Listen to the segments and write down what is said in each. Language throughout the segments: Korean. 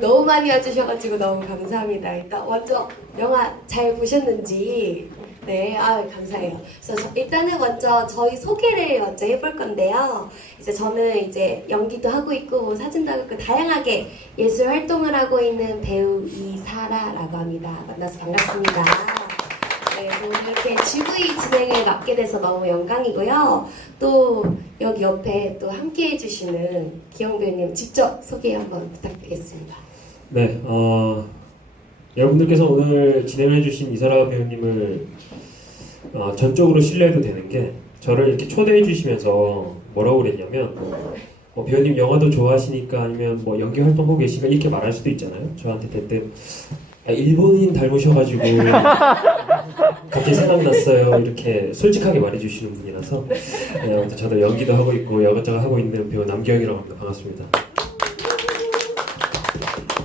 너무 많이 와주셔가지고 너무 감사합니다. 일단 먼저 영화 잘 보셨는지 네, 감사해요. 그래서 일단은 먼저 저희 소개를 먼저 해볼 건데요. 이제 저는 이제 연기도 하고 있고 뭐 사진도 하고 있고 다양하게 예술 활동을 하고 있는 배우 이사라라고 합니다. 만나서 반갑습니다. 네, 오늘 이렇게 GV 진행을 맡게 돼서 너무 영광이고요. 또 여기 옆에 또 함께 해주시는 기영 배우님 직접 소개 한번 부탁드리겠습니다. 네, 여러분들께서 오늘 진행해주신 이사라 배우님을 전적으로 신뢰해도 되는 게 저를 이렇게 초대해 주시면서 뭐라고 그랬냐면 배우님 영화도 좋아하시니까 아니면 뭐 연기 활동하고 계시니까 이렇게 말할 수도 있잖아요. 저한테 그때 일본인 닮으셔가지고 갑자기 생각났어요. 이렇게 솔직하게 말해주시는 분이라서 네, 저도 연기도 하고 있고 여것저것 하고 있는 배우 남기영이라고 합니다. 반갑습니다.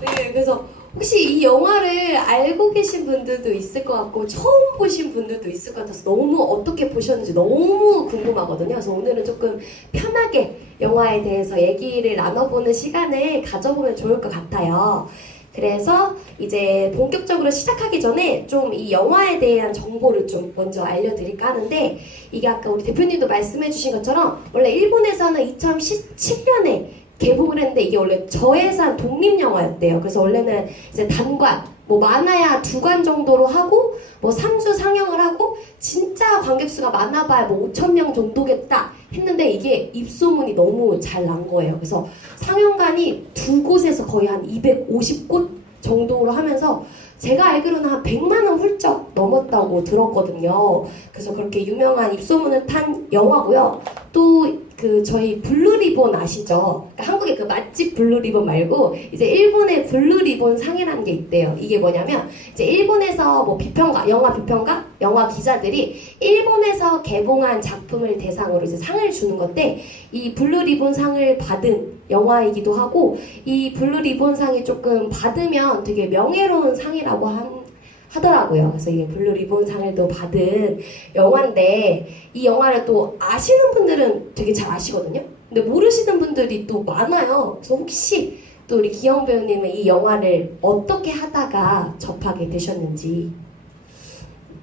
네, 그래서 혹시 이 영화를 알고 계신 분들도 있을 것 같고 처음 보신 분들도 있을 것 같아서 너무 어떻게 보셨는지 너무 궁금하거든요. 그래서 오늘은 조금 편하게 영화에 대해서 얘기를 나눠보는 시간을 가져보면 좋을 것 같아요. 그래서 이제 본격적으로 시작하기 전에 좀 이 영화에 대한 정보를 좀 먼저 알려드릴까 하는데, 이게 아까 우리 대표님도 말씀해주신 것처럼 원래 일본에서는 2017년에 개봉을 했는데 이게 원래 저예산 독립영화였대요. 그래서 원래는 이제 단관, 뭐 많아야 2관 정도로 하고 뭐 3주 상영을 하고 진짜 관객수가 많아봐야 뭐 5,000명 정도겠다 했는데 이게 입소문이 너무 잘 난 거예요. 그래서 상영관이 2곳에서 거의 한 250곳 정도로 하면서 제가 알기로는 한 100만 원 훌쩍 넘었다고 들었거든요. 그래서 그렇게 유명한 입소문을 탄 영화고요. 또 그 저희 블루리본 아시죠? 그러니까 한국의 그 맛집 블루리본 말고 이제 일본의 블루리본 상이라는 게 있대요. 이게 뭐냐면 이제 일본에서 뭐 비평가, 영화 비평가, 영화 기자들이 일본에서 개봉한 작품을 대상으로 이제 상을 주는 건데, 이 블루리본 상을 받은 영화이기도 하고 이 블루리본 상이 조금 받으면 되게 명예로운 상이라고 하더라고요. 그래서 이게 블루리본 상을 또 받은 영화인데, 이 영화를 또 아시는 분들은 되게 잘 아시거든요. 근데 모르시는 분들이 또 많아요. 그래서 혹시 또 우리 기영 배우님은 이 영화를 어떻게 하다가 접하게 되셨는지.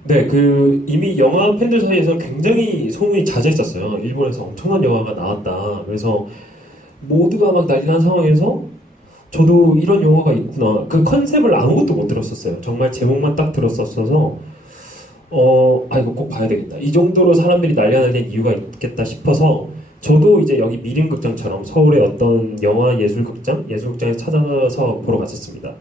네, 이미 영화 팬들 사이에서 굉장히 소문이 자자했었어요. 일본에서 엄청난 영화가 나왔다. 그래서 모두가 막 난리 난 상황에서 저도 이런 영화가 있구나. 그 컨셉을 아무것도 못 들었었어요. 정말 제목만 딱 들었었어서 이거 꼭 봐야 되겠다. 이 정도로 사람들이 난리가 날린 이유가 있겠다 싶어서 저도 이제 여기 미림극장처럼 서울의 어떤 영화 예술극장에서 찾아서 보러 갔었습니다.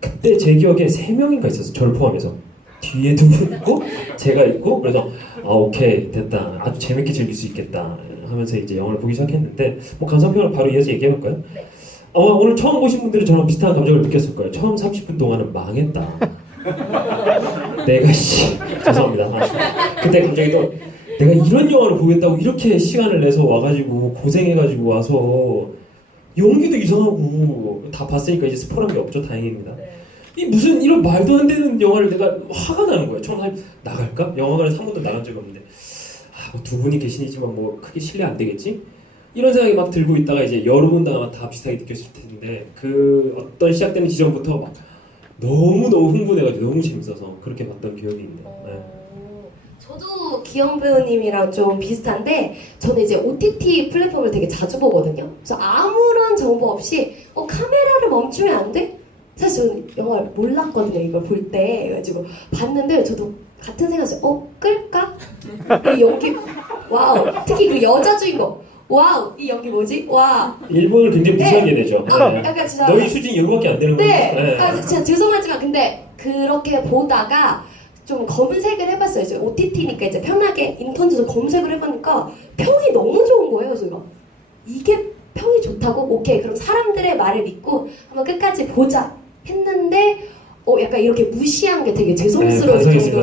그때 제 기억에 3명인가 있었어요. 저를 포함해서. 뒤에 2분 있고 제가 있고, 그래서 오케이 됐다, 아주 재밌게 즐길 수 있겠다 하면서 이제 영화를 보기 시작했는데, 뭐 감상평을 바로 이어서 얘기해볼까요? 네. 오늘 처음 보신 분들은 저랑 비슷한 감정을 느꼈을 거예요. 처음 30분 동안은 망했다. 내가 죄송합니다. 그때 갑자기 또 내가 이런 영화를 보겠다고 이렇게 시간을 내서 와가지고 고생해가지고 와서 연기도 이상하고 다 봤으니까 이제 스포란 게 없죠. 다행입니다. 이 무슨 이런 말도 안 되는 영화를 내가 화가 나는 거예요. 처음 나갈까? 영화관에 3번도 나간 적이 없는데 뭐 2분이 계시니지만 뭐 크게 실례 안 되겠지? 이런 생각이 막 들고 있다가 이제 여러분도 아마 다 비슷하게 느꼈을 텐데, 그 어떤 시작되는 지점부터 막 너무너무 흥분해가지고 너무 재밌어서 그렇게 봤던 기억이 있네요. 네. 저도 기영 배우님이랑 좀 비슷한데, 저는 이제 OTT 플랫폼을 되게 자주 보거든요. 그래서 아무런 정보 없이 카메라를 멈추면 안 돼? 사실 저는 영화를 몰랐거든요. 이걸 볼 때. 그래가지고 봤는데 저도 같은 생각이었어요. 끌까? 이 연기 와우. 특히 그 여자 주인공, 와우, 이 연기 뭐지? 와. 일본을 굉장히 무시하게 되죠. 약간 진짜 너희 수준 이거밖에 안 되는 거죠? 네. 진짜 죄송하지만 근데 그렇게 보다가 좀 검색을 해봤어요. 이제 OTT니까 이제 편하게 인터넷에서 검색을 해보니까 평이 너무 좋은 거예요. 그래서 이게 평이 좋다고? 오케이, 그럼 사람들의 말을 믿고 한번 끝까지 보자 했는데 약간 이렇게 무시한 게 되게 죄송스러울 정도로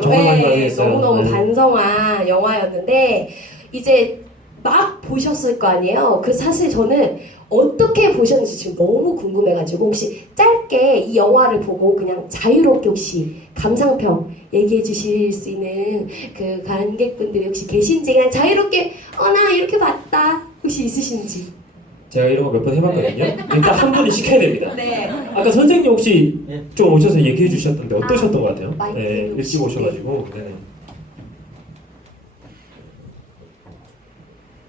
너무너무 반성한 영화였는데, 이제 막 보셨을 거 아니에요. 그 사실 저는 어떻게 보셨는지 지금 너무 궁금해가지고 혹시 짧게 이 영화를 보고 그냥 자유롭게 혹시 감상평 얘기해 주실 수 있는 그 관객분들이 혹시 계신지 그냥 자유롭게 나 이렇게 봤다 혹시 있으신지. 제가 이런 거 몇 번 해봤거든요. 일단 한 분이 시켜야 됩니다. 네. 아까 선생님 혹시 예. 좀 오셔서 얘기해 주셨던데 어떠셨던 것 같아요? 마이크 네, 일찍 욕심. 오셔가지고. 네.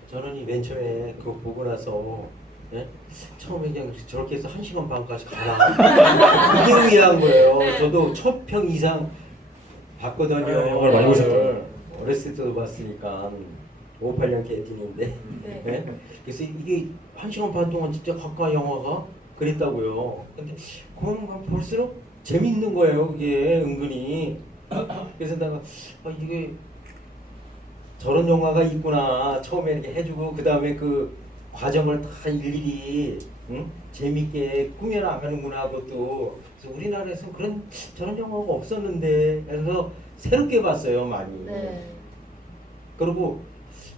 저는 이 맨 처음에 그거 보고 나서 예? 처음에 그냥 저렇게 해서 1시간 반까지 가나 이게 의아한 거예요. 저도 첫 편 이상 봤거든요. 네, 영화를 많이 보셨구나. 어렸을 때도 봤으니까 58년 개틴인데 네. 예? 그래서 이게 1시간 반 동안 진짜 가까이 영화가 그랬다고요. 근데 그만 볼수록 재밌는 거예요. 그게 은근히. 그래서 내가 이게 저런 영화가 있구나 처음에 이렇게 해주고 그 다음에 그 과정을 다 일일이 응? 재밌게 꾸며나가는구나 그것도. 그래서 우리나라에서 그런 저런 영화가 없었는데 그래서 새롭게 봤어요 많이. 네. 그리고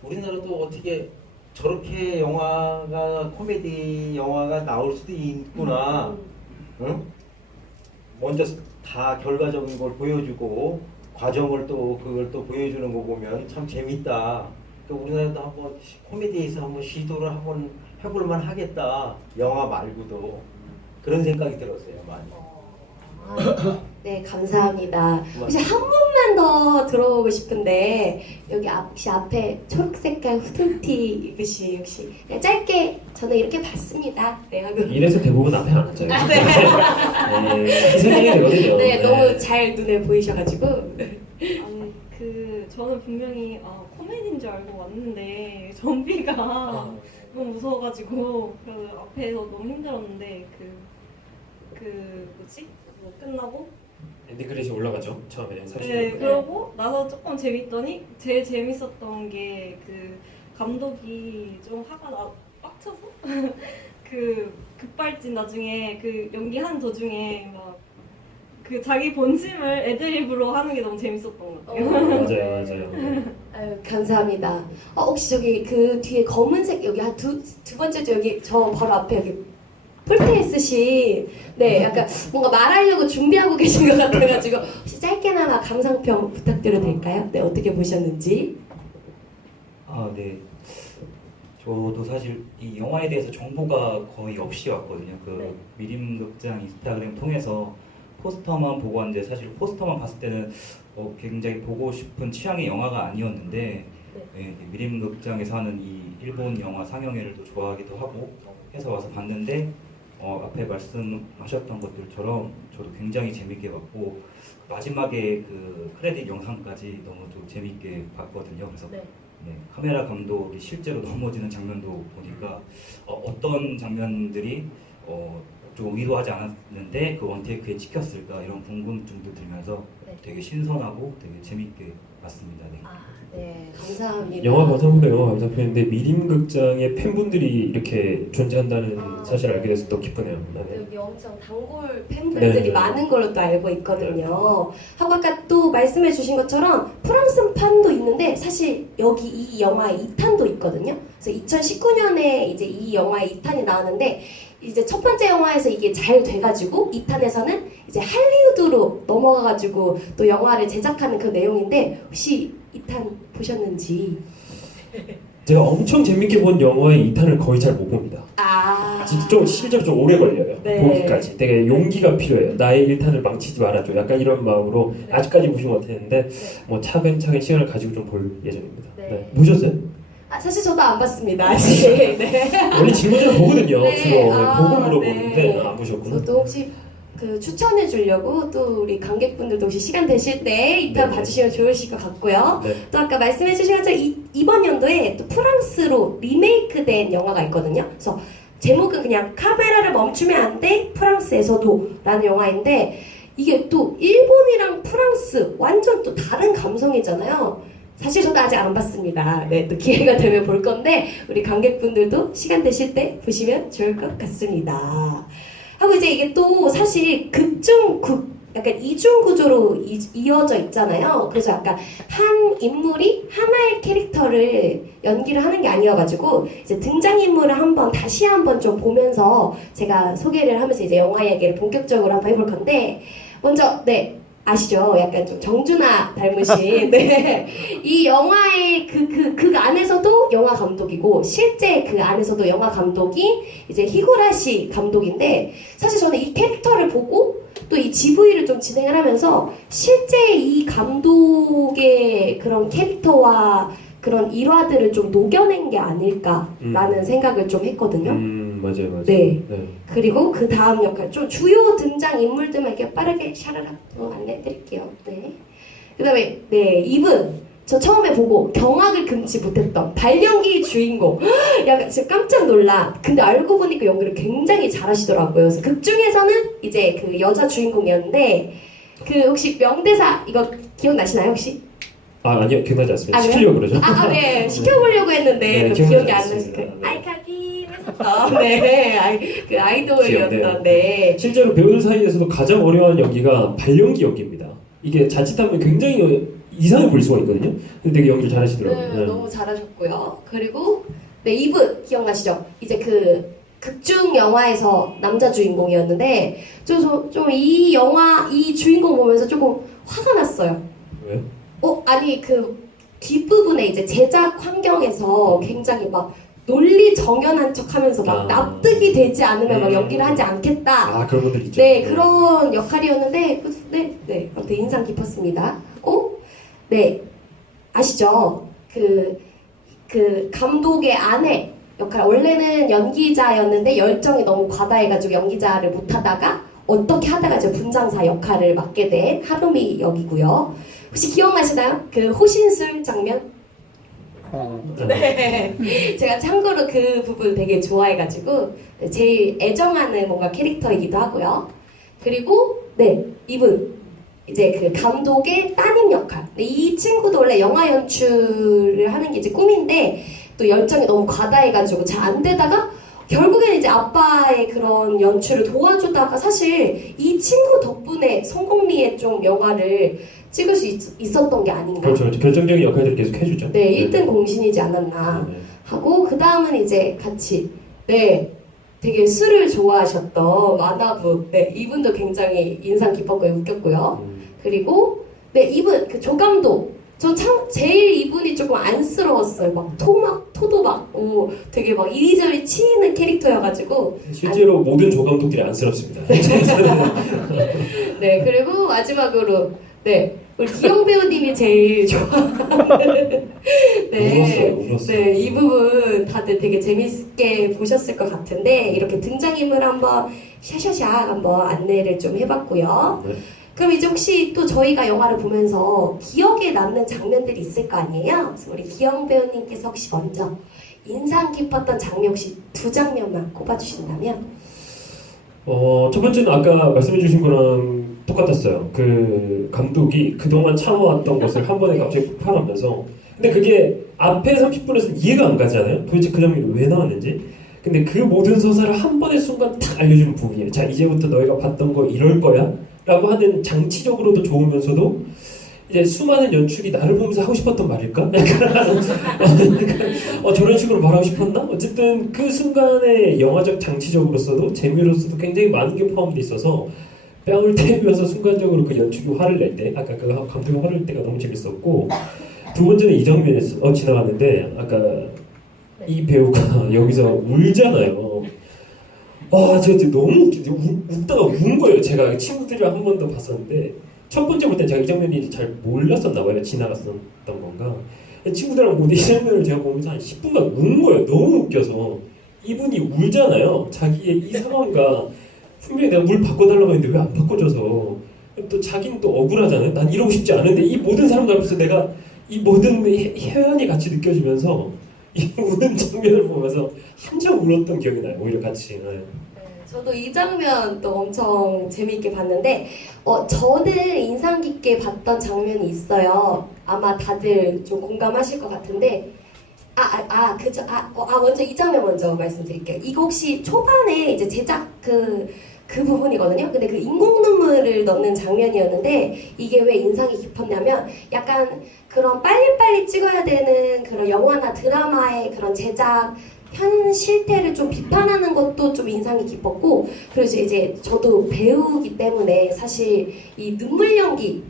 우리나라도 어떻게 저렇게 영화가 코미디 영화가 나올 수도 있구나. 응? 먼저 다 결과적인 걸 보여주고 과정을 또 그걸 또 보여주는 거 보면 참 재밌다. 또 우리나라도 한번 코미디에서 한번 시도를 한번 해볼만 하겠다. 영화 말고도 그런 생각이 들었어요 많이. 네, 감사합니다. 혹시 한 분만 더 들어보고 싶은데 여기 혹시 앞에 초록 색깔 후드티 입으신 혹시 그냥 짧게 저는 이렇게 봤습니다. 네, 하고. 이래서 대부분 앞에 안 앉아요. 네, 희생이 되거든요. 네, 너무 잘 눈에 보이셔가지고. 아니 저는 분명히 코미디인 줄 알고 왔는데 좀비가 너무 무서워가지고 그 앞에서 너무 힘들었는데 그 뭐지? 그거 끝나고 엔딩 크레딧이 올라가죠. 처음에 30분. 네 그러고 나서 조금 재밌더니 제일 재밌었던 게 그 감독이 좀 화가 빡쳐서 그 급발진 나중에 그 연기하는 도중에 막 그 자기 본심을 애드립으로 하는 게 너무 재밌었던 것 같아요. 맞아요. 아유, 감사합니다. 혹시 저기 그 뒤에 검은색 여기 한 두 번째 여기 저 바로 앞에 여기 풀테일 쓰신 네 약간 뭔가 말하려고 준비하고 계신 것 같아가지고 혹시 짧게나마 감상평 부탁드려도 될까요? 네 어떻게 보셨는지. 네. 저도 사실 이 영화에 대해서 정보가 거의 없이 왔거든요. 네. 미림극장 인스타그램 통해서 포스터만 보고 왔는데 사실 포스터만 봤을 때는 굉장히 보고 싶은 취향의 영화가 아니었는데 예, 미림극장에서 하는 이 일본 영화 상영회를 또 좋아하기도 하고 해서 와서 봤는데 앞에 말씀하셨던 것들처럼 저도 굉장히 재밌게 봤고 마지막에 그 크레딧 영상까지 너무 좀 재밌게 봤거든요. 그래서 네. 카메라 감독이 실제로 넘어지는 장면도 보니까 어떤 장면들이 좀 의도하지 않았는데 그 원테이크에 찍혔을까 이런 궁금증도 들면서 네. 되게 신선하고 되게 재밌게 봤습니다. 네. 네 감사합니다. 영화 감상평도 영화 감상평인데 미림극장의 팬분들이 이렇게 존재한다는 사실을 알게 돼서 더 기쁘네요. 네. 여기 엄청 단골 팬분들이 네. 많은 걸로 또 알고 있거든요. 하고 아까 또 말씀해주신 것처럼 프랑스판도 있는데 사실 여기 이 영화 2탄도 있거든요. 그래서 2019년에 이제 이 영화의 2탄이 나왔는데 이제 첫 번째 영화에서 이게 잘 돼가지고 2탄에서는 이제 할리우드로 넘어가가지고 또 영화를 제작하는 그 내용인데 혹시 2탄 보셨는지? 제가 엄청 재밌게 본 영화의 2탄을 거의 잘 못 봅니다. 진짜 좀 실제로 좀 오래 걸려요. 네. 보기까지. 되게 용기가 필요해요. 나의 1탄을 망치지 말아줘. 약간 이런 마음으로 아직까지 보지 못했는데 뭐 차근차근 시간을 가지고 좀 볼 예정입니다. 네. 네. 보셨어요? 사실 저도 안 봤습니다. 아직. 네. 원래 질문을 보거든요. 네. 주로 보고 물어보는데 네. 안 보셨구나. 저도 혹시 그 추천해 주려고 또 우리 관객분들도 혹시 시간 되실 때 2탄 네. 봐주시면 좋으실 것 같고요. 네. 또 아까 말씀해 주신 것처럼 이번 연도에 또 프랑스로 리메이크된 영화가 있거든요. 그래서 제목은 그냥 카메라를 멈추면 안 돼 프랑스에서도 라는 영화인데 이게 또 일본이랑 프랑스 완전 또 다른 감성이잖아요. 사실 저도 아직 안 봤습니다. 네, 또 기회가 되면 볼 건데 우리 관객분들도 시간 되실 때 보시면 좋을 것 같습니다. 하고 이제 이게 또 사실 약간 이중 구조로 이어져 있잖아요. 그래서 약간 한 인물이 하나의 캐릭터를 연기를 하는 게 아니어가지고 이제 등장 인물을 다시 한번 좀 보면서 제가 소개를 하면서 이제 영화 이야기를 본격적으로 한번 해볼 건데 먼저 네 아시죠? 약간 좀 정준하 닮으신 네. 이 영화의 그 안에서도 영화 감독이고 실제 그 안에서도 영화 감독이 이제 히구라시 감독인데 사실 저는 이 캐릭터를 보고 또 이 GV를 좀 진행을 하면서 실제 이 감독의 그런 캐릭터와 그런 일화들을 좀 녹여낸 게 아닐까라는 생각을 좀 했거든요. 맞아요. 네. 네. 그리고 그 다음 역할 좀 주요 등장 인물들만 이렇게 빠르게 샤라락 안내해드릴게요. 네. 그다음에 네 이분 저 처음에 보고 경악을 금치 못했던 발연기 주인공. 약간 진짜 깜짝 놀라. 근데 알고 보니까 연기를 굉장히 잘하시더라고요. 그래서 극 중에서는 이제 그 여자 주인공이었는데 그 혹시 명대사 이거 기억나시나요 혹시? 아니요 기억나지 않습니다. 아, 그래요? 시키려고 그러죠. 네 시켜보려고 했는데 네, 또 기억나지 기억이 안 않습니다. 나시고 네. 아이카기 했었던 그 아이돌이었던 네. 실제로 배우들 사이에서도 가장 어려운 연기가 발연기 연기입니다. 이게 자칫하면 굉장히 이상해 보일 수가 있거든요. 근데 되게 연기를 잘하시더라고요. 네, 너무 잘하셨고요. 그리고 네 이분 기억나시죠? 이제 그 극중 영화에서 남자 주인공이었는데 좀 이 영화 이 주인공 보면서 조금 화가 났어요. 왜요? 아니 그 뒷부분에 이제 제작 환경에서 굉장히 막 논리 정연한 척하면서 막 납득이 되지 않으면 막 연기를 하지 않겠다. 그런 분들 있죠. 네 그런 역할이었는데 네 아무튼 인상 깊었습니다. 하고 네 아시죠? 그 감독의 아내 역할 원래는 연기자였는데 열정이 너무 과다해가지고 연기자를 못하다가 어떻게 하다가 이제 분장사 역할을 맡게 된 하루미 역이고요. 혹시 기억나시나요? 그 호신술 장면? 네. 제가 참고로 그 부분 되게 좋아해가지고 제일 애정하는 뭔가 캐릭터이기도 하고요. 그리고 네 이분 이제 그 감독의 따님 역할. 이 친구도 원래 영화 연출을 하는 게 이제 꿈인데 또 열정이 너무 과다해가지고 잘 안 되다가 결국엔 이제 아빠의 그런 연출을 도와주다가 사실 이 친구 덕분에 성공리에 좀 영화를 찍을 수 있었던 게 아닌가. 그렇죠. 결정적인 역할들을 계속 해주죠. 네, 1등 공신이지 않았나 네. 하고 그 다음은 이제 같이 네 되게 술을 좋아하셨던 만화부 네 이분도 굉장히 인상 깊었고요 웃겼고요. 그리고 네 이분 그 조감독 전 참 제일 이분이 조금 안쓰러웠어요. 막 토도 맞고 되게 막 이리저리 치이는 캐릭터여가지고 실제로 모든 조감독들이 안쓰럽습니다. 네 그리고 마지막으로 네 우리 기영 배우님이 제일 좋아하는 울었어요. 네, 이 부분 다들 되게 재밌게 보셨을 것 같은데 이렇게 등장인물 한번 샤샤샥 한번 안내를 좀 해봤고요. 네. 그럼 이제 혹시 또 저희가 영화를 보면서 기억에 남는 장면들이 있을 거 아니에요? 그래서 우리 기영 배우님께서 혹시 먼저 인상 깊었던 장면 혹시 2장면만 꼽아주신다면? 첫 번째는 아까 말씀해주신 거랑 똑같았어요. 그 감독이 그동안 참아왔던 것을 한 번에 갑자기 폭발하면서 근데 그게 앞에 30분에서는 이해가 안 가잖아요. 도대체 그 장면이 왜 나왔는지. 근데 그 모든 서사를 한 번의 순간 딱 알려주는 부분이에요. 자 이제부터 너희가 봤던 거 이럴 거야 라고 하는 장치적으로도 좋으면서도 이제 수많은 연출이 나를 보면서 하고 싶었던 말일까? 약간 저런 식으로 말하고 싶었나? 어쨌든 그 순간에 영화적 장치적으로서도 재미로서도 굉장히 많은 게 포함되어 있어서 뺨을 때리면서 순간적으로 그 연출이 화를 낼 때 아까 그 감독이 화를 낼 때가 너무 재밌었고 두 번째는 이 장면에서 지나갔는데 아까 이 배우가 여기서 울잖아요. 제가 너무 웃다가 운 거예요. 제가 친구들이랑 한 번 더 봤었는데 첫 번째 볼 때 제가 이 장면이 잘 몰랐었나 봐요. 지나갔었던 건가. 친구들이랑 보는데 이 장면을 제가 보면서 한 10분간 운 거예요. 너무 웃겨서. 이분이 울잖아요. 자기의 이 상황과 분명히 내가 물 바꿔달라고 했는데 왜 안 바꿔줘서 또 자기는 또 억울하잖아요. 난 이러고 싶지 않은데 이 모든 사람들 앞에서 내가 이 모든 혜연이 같이 느껴지면서 이 우는 장면을 보면서 한참 울었던 기억이 나요. 오히려 같이. 네. 저도 이 장면 또 엄청 재미있게 봤는데 저는 인상 깊게 봤던 장면이 있어요. 아마 다들 좀 공감하실 것 같은데 먼저 이 장면 먼저 말씀드릴게요. 이거 혹시 초반에 이제 제작 그 부분이거든요. 근데 그 인공 눈물을 넣는 장면이었는데 이게 왜 인상이 깊었냐면 약간 그런 빨리빨리 찍어야 되는 그런 영화나 드라마의 그런 제작 현실태를 좀 비판하는 것도 좀 인상이 깊었고, 그리고 이제 저도 배우기 때문에 사실 이 눈물 연기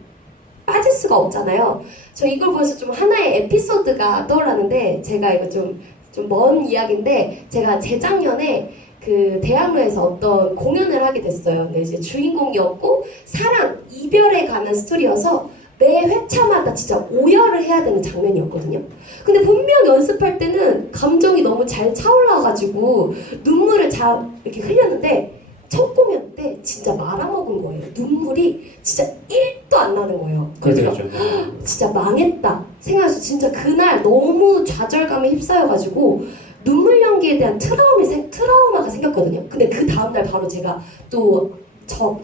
빠질 수가 없잖아요. 저 이걸 보면서 좀 하나의 에피소드가 떠올랐는데, 제가 이거 좀 먼 이야기인데, 제가 재작년에 그 대학로에서 어떤 공연을 하게 됐어요. 근데 이제 주인공이었고 사랑, 이별에 관한 스토리여서 매 회차마다 진짜 오열을 해야 되는 장면이었거든요. 근데 분명 연습할 때는 감정이 너무 잘 차올라가지고 눈물을 잘 이렇게 흘렸는데, 첫 공연 때 진짜 말아먹은 거예요. 눈물이 진짜 1도 안 나는 거예요. 그럴 그래서 때가 있죠. 진짜 망했다 생각해서 진짜 그날 너무 좌절감에 휩싸여가지고 눈물 연기에 대한 트라우마가 생겼거든요. 근데 그 다음날 바로 제가 또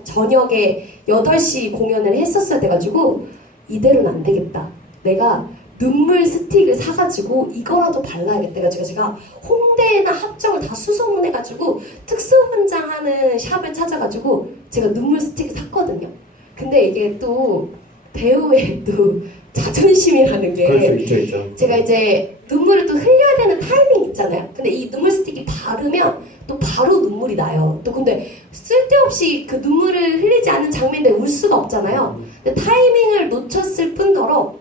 저녁에 8시 공연을 했었어야 돼가지고, 이대로는 안 되겠다. 내가 눈물 스틱을 사가지고 이거라도 발라야겠다 해가지고 제가 홍대나 합정을 다 수소문해가지고 특수분장하는 샵을 찾아가지고 제가 눈물 스틱을 샀거든요. 근데 이게 또 배우의 또 자존심이라는 게, 그럴 수 있죠. 제가 이제 눈물을 또 흘려야 되는 타이밍 있잖아요. 근데 이 눈물 스틱이 바르면 또 바로 눈물이 나요. 또 근데 쓸데없이 그 눈물을 흘리지 않는 장면인데 울 수가 없잖아요. 근데 타이밍을 놓쳤을 뿐더러,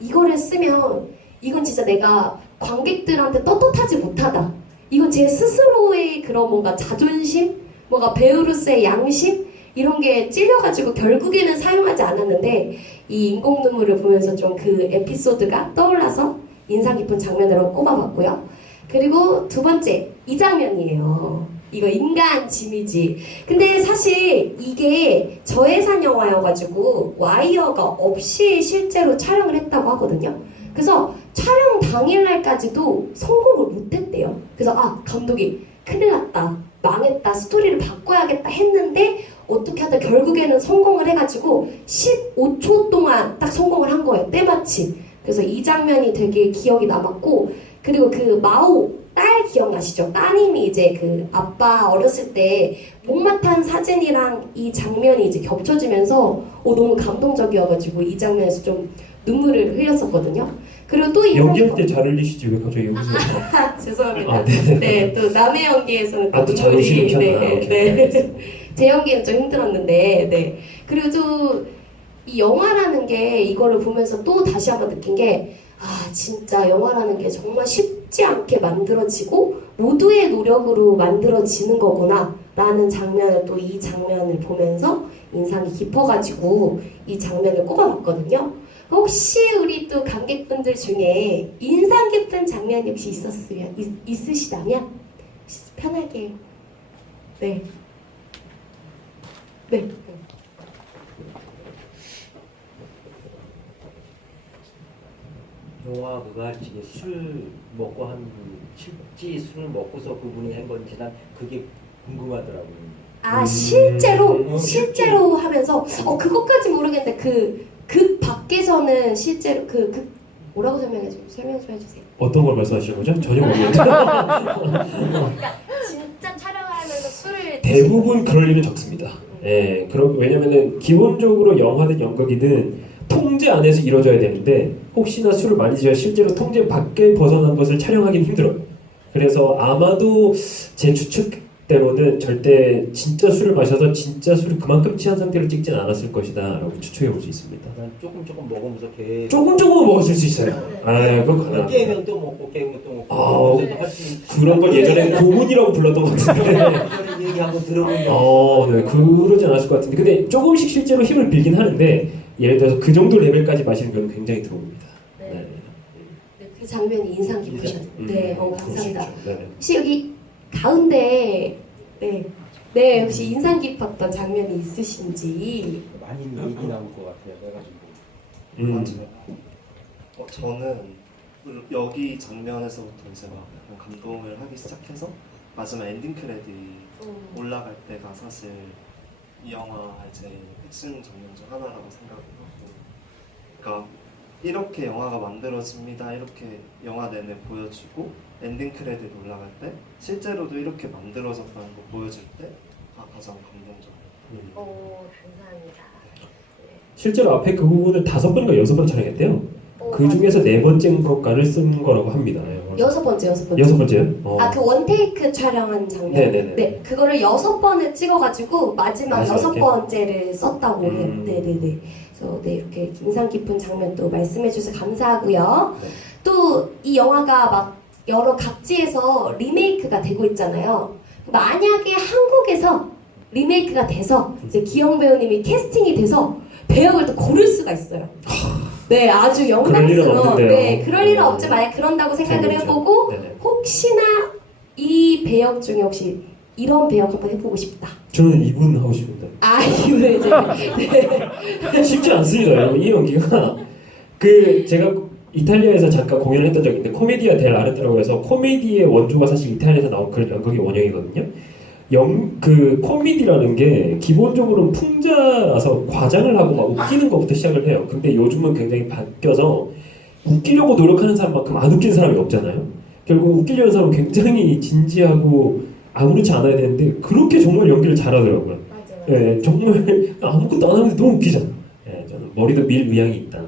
이거를 쓰면 이건 진짜 내가 관객들한테 떳떳하지 못하다. 이건 제 스스로의 그런 뭔가 자존심, 뭔가 배우로서의 양심, 이런 게 찔려가지고 결국에는 사용하지 않았는데, 이 인공 눈물을 보면서 좀 그 에피소드가 떠올라서 인상 깊은 장면으로 꼽아봤고요. 그리고 두 번째, 이 장면이에요. 이거 인간 지미지. 근데 사실 이게 저예산 영화여가지고 와이어가 없이 실제로 촬영을 했다고 하거든요. 그래서 촬영 당일날까지도 성공을 못했대요. 그래서 감독이 큰일 났다, 망했다, 스토리를 바꿔야겠다 했는데 어떻게 하다 결국에는 성공을 해가지고 15초 동안 딱 성공을 한 거예요. 때마침. 그래서 이 장면이 되게 기억이 남았고, 그리고 그 마오 딸 기억나시죠? 따님이 이제 그 아빠 어렸을 때 목마탄 사진이랑 이 장면이 이제 겹쳐지면서 너무 감동적이어가지고 이 장면에서 좀 눈물을 흘렸었거든요. 그리고 또 연기할 때 잘 흘리시지 왜 갑자기 웃으세요? 죄송합니다. 네. 네, 또 남의 연기에서는 또 또 자존심이 켰나? 네. 제 연기는 좀 힘들었는데, 네. 그리고 또 이 영화라는 게, 이거를 보면서 또 다시 한번 느낀 게, 진짜 영화라는 게 정말 쉽지 않게 만들어지고 모두의 노력으로 만들어지는 거구나 라는 장면을, 또 이 장면을 보면서 인상이 깊어가지고 이 장면을 꼽아봤거든요. 혹시 우리 또 관객분들 중에 인상 깊은 장면이 혹시 있으시다면 혹시 편하게 네. 영화 그거 할지 술 먹고 한 실제 술을 먹고서 그분이 한 건지 난 그게 궁금하더라고요. 실제로 하면서 그것까지 모르겠는데 그 밖에서는 실제로 뭐라고 설명 좀 해주세요. 어떤 걸 말씀하시는 거죠? 전혀 모르겠어요. 진짜 촬영하면서 술을 대부분 그럴 일은 적습니다. 예, 왜냐면은 기본적으로 영화든 연극이든 통제 안에서 이루어져야 되는데, 혹시나 술을 많이 드셔야 실제로 통제 밖에 벗어난 것을 촬영하기는 힘들어요. 그래서 아마도 제 추측대로는 절대 진짜 술을 마셔서 진짜 술을 그만큼 취한 상태로 찍진 않았을 것이다 라고 추측해 볼 수 있습니다. 난 조금 먹으면서 계속 조금은 먹었을 수 있어요. 그건 가능합니다. 깨면 또 먹고 깨면 또 먹고 그런 걸 예전에 고문이라고 불렀던 것 같은데 그런 얘기 한번 들어본 적 네, 그러지 않았을 것 같은데, 근데 조금씩 실제로 힘을 빌긴 하는데, 예를 들어서 그 정도 레벨까지 마시는 건 굉장히 드뭅니다. 네, 그 장면이 인상 깊으셨네요. 네, 감사합니다. 네. 혹시 여기 가운데 네, 혹시 인상 깊었던 장면이 있으신지? 많이 얘기 나올 것 같아요. 내가 좀 저는 여기 장면에서부터 이제 막 감동을 하기 시작해서 마지막 엔딩 크레딧 올라갈 때가 사실 이 영화 이제 핵심 장면 중 하나라고 생각을 하고, 그러니까 이렇게 영화가 만들어집니다, 이렇게 영화 내내 보여주고 엔딩 크레딧 올라갈 때 실제로도 이렇게 만들어졌다는 거 보여줄 때가 가장 감동적이에요. 감사합니다. 실제로 앞에 그 부분을 5번인가 6번 촬영했대요. 그 중에서 4번째 것까지 쓴 거라고 합니다. 여섯 번째요. 여섯 번째요? 아, 그 원테이크 촬영한 장면. 네네네. 네, 그거를 6번을 찍어가지고 마지막 마지막에? 6번째를 썼다고 해요. 네네네. 그래서 네, 이렇게 인상 깊은 장면도 말씀해주셔서 감사하고요. 네. 또 이 영화가 막 여러 각지에서 리메이크가 되고 있잖아요. 만약에 한국에서 리메이크가 돼서 이제 기영 배우님이 캐스팅이 돼서 배역을 또 고를 수가 있어요. 네, 아주 그럴 일은 영광스러워. 없는데요. 네, 그럴 일은 없지. 만약 그런다고 생각을 그렇죠. 해보고 네네. 혹시나 이 배역 중에 혹시 이런 배역 한번 해보고 싶다. 저는 이분 하고 싶습니다. 아, 이거 이제 네. 쉽지 않습니다, 여러분. 이 연기가 그 제가 이탈리아에서 잠깐 공연을 했던 적이 있는데 코미디아 델 아르테라고 해서 코미디의 원조가 사실 이탈리아에서 나온 그런 연극의 원형이거든요. 그 코미디라는 게 기본적으로는 풍자라서 과장을 하고 막 웃기는 것부터 시작을 해요. 근데 요즘은 굉장히 바뀌어서 웃기려고 노력하는 사람만큼 안 웃긴 사람이 없잖아요. 결국 웃기려는 사람은 굉장히 진지하고 아무렇지 않아야 되는데 그렇게 정말 연기를 잘하더라고요. 예, 정말 아무것도 안 하는데 너무 웃기잖아. 예, 저는 머리도 밀 의향이 있다.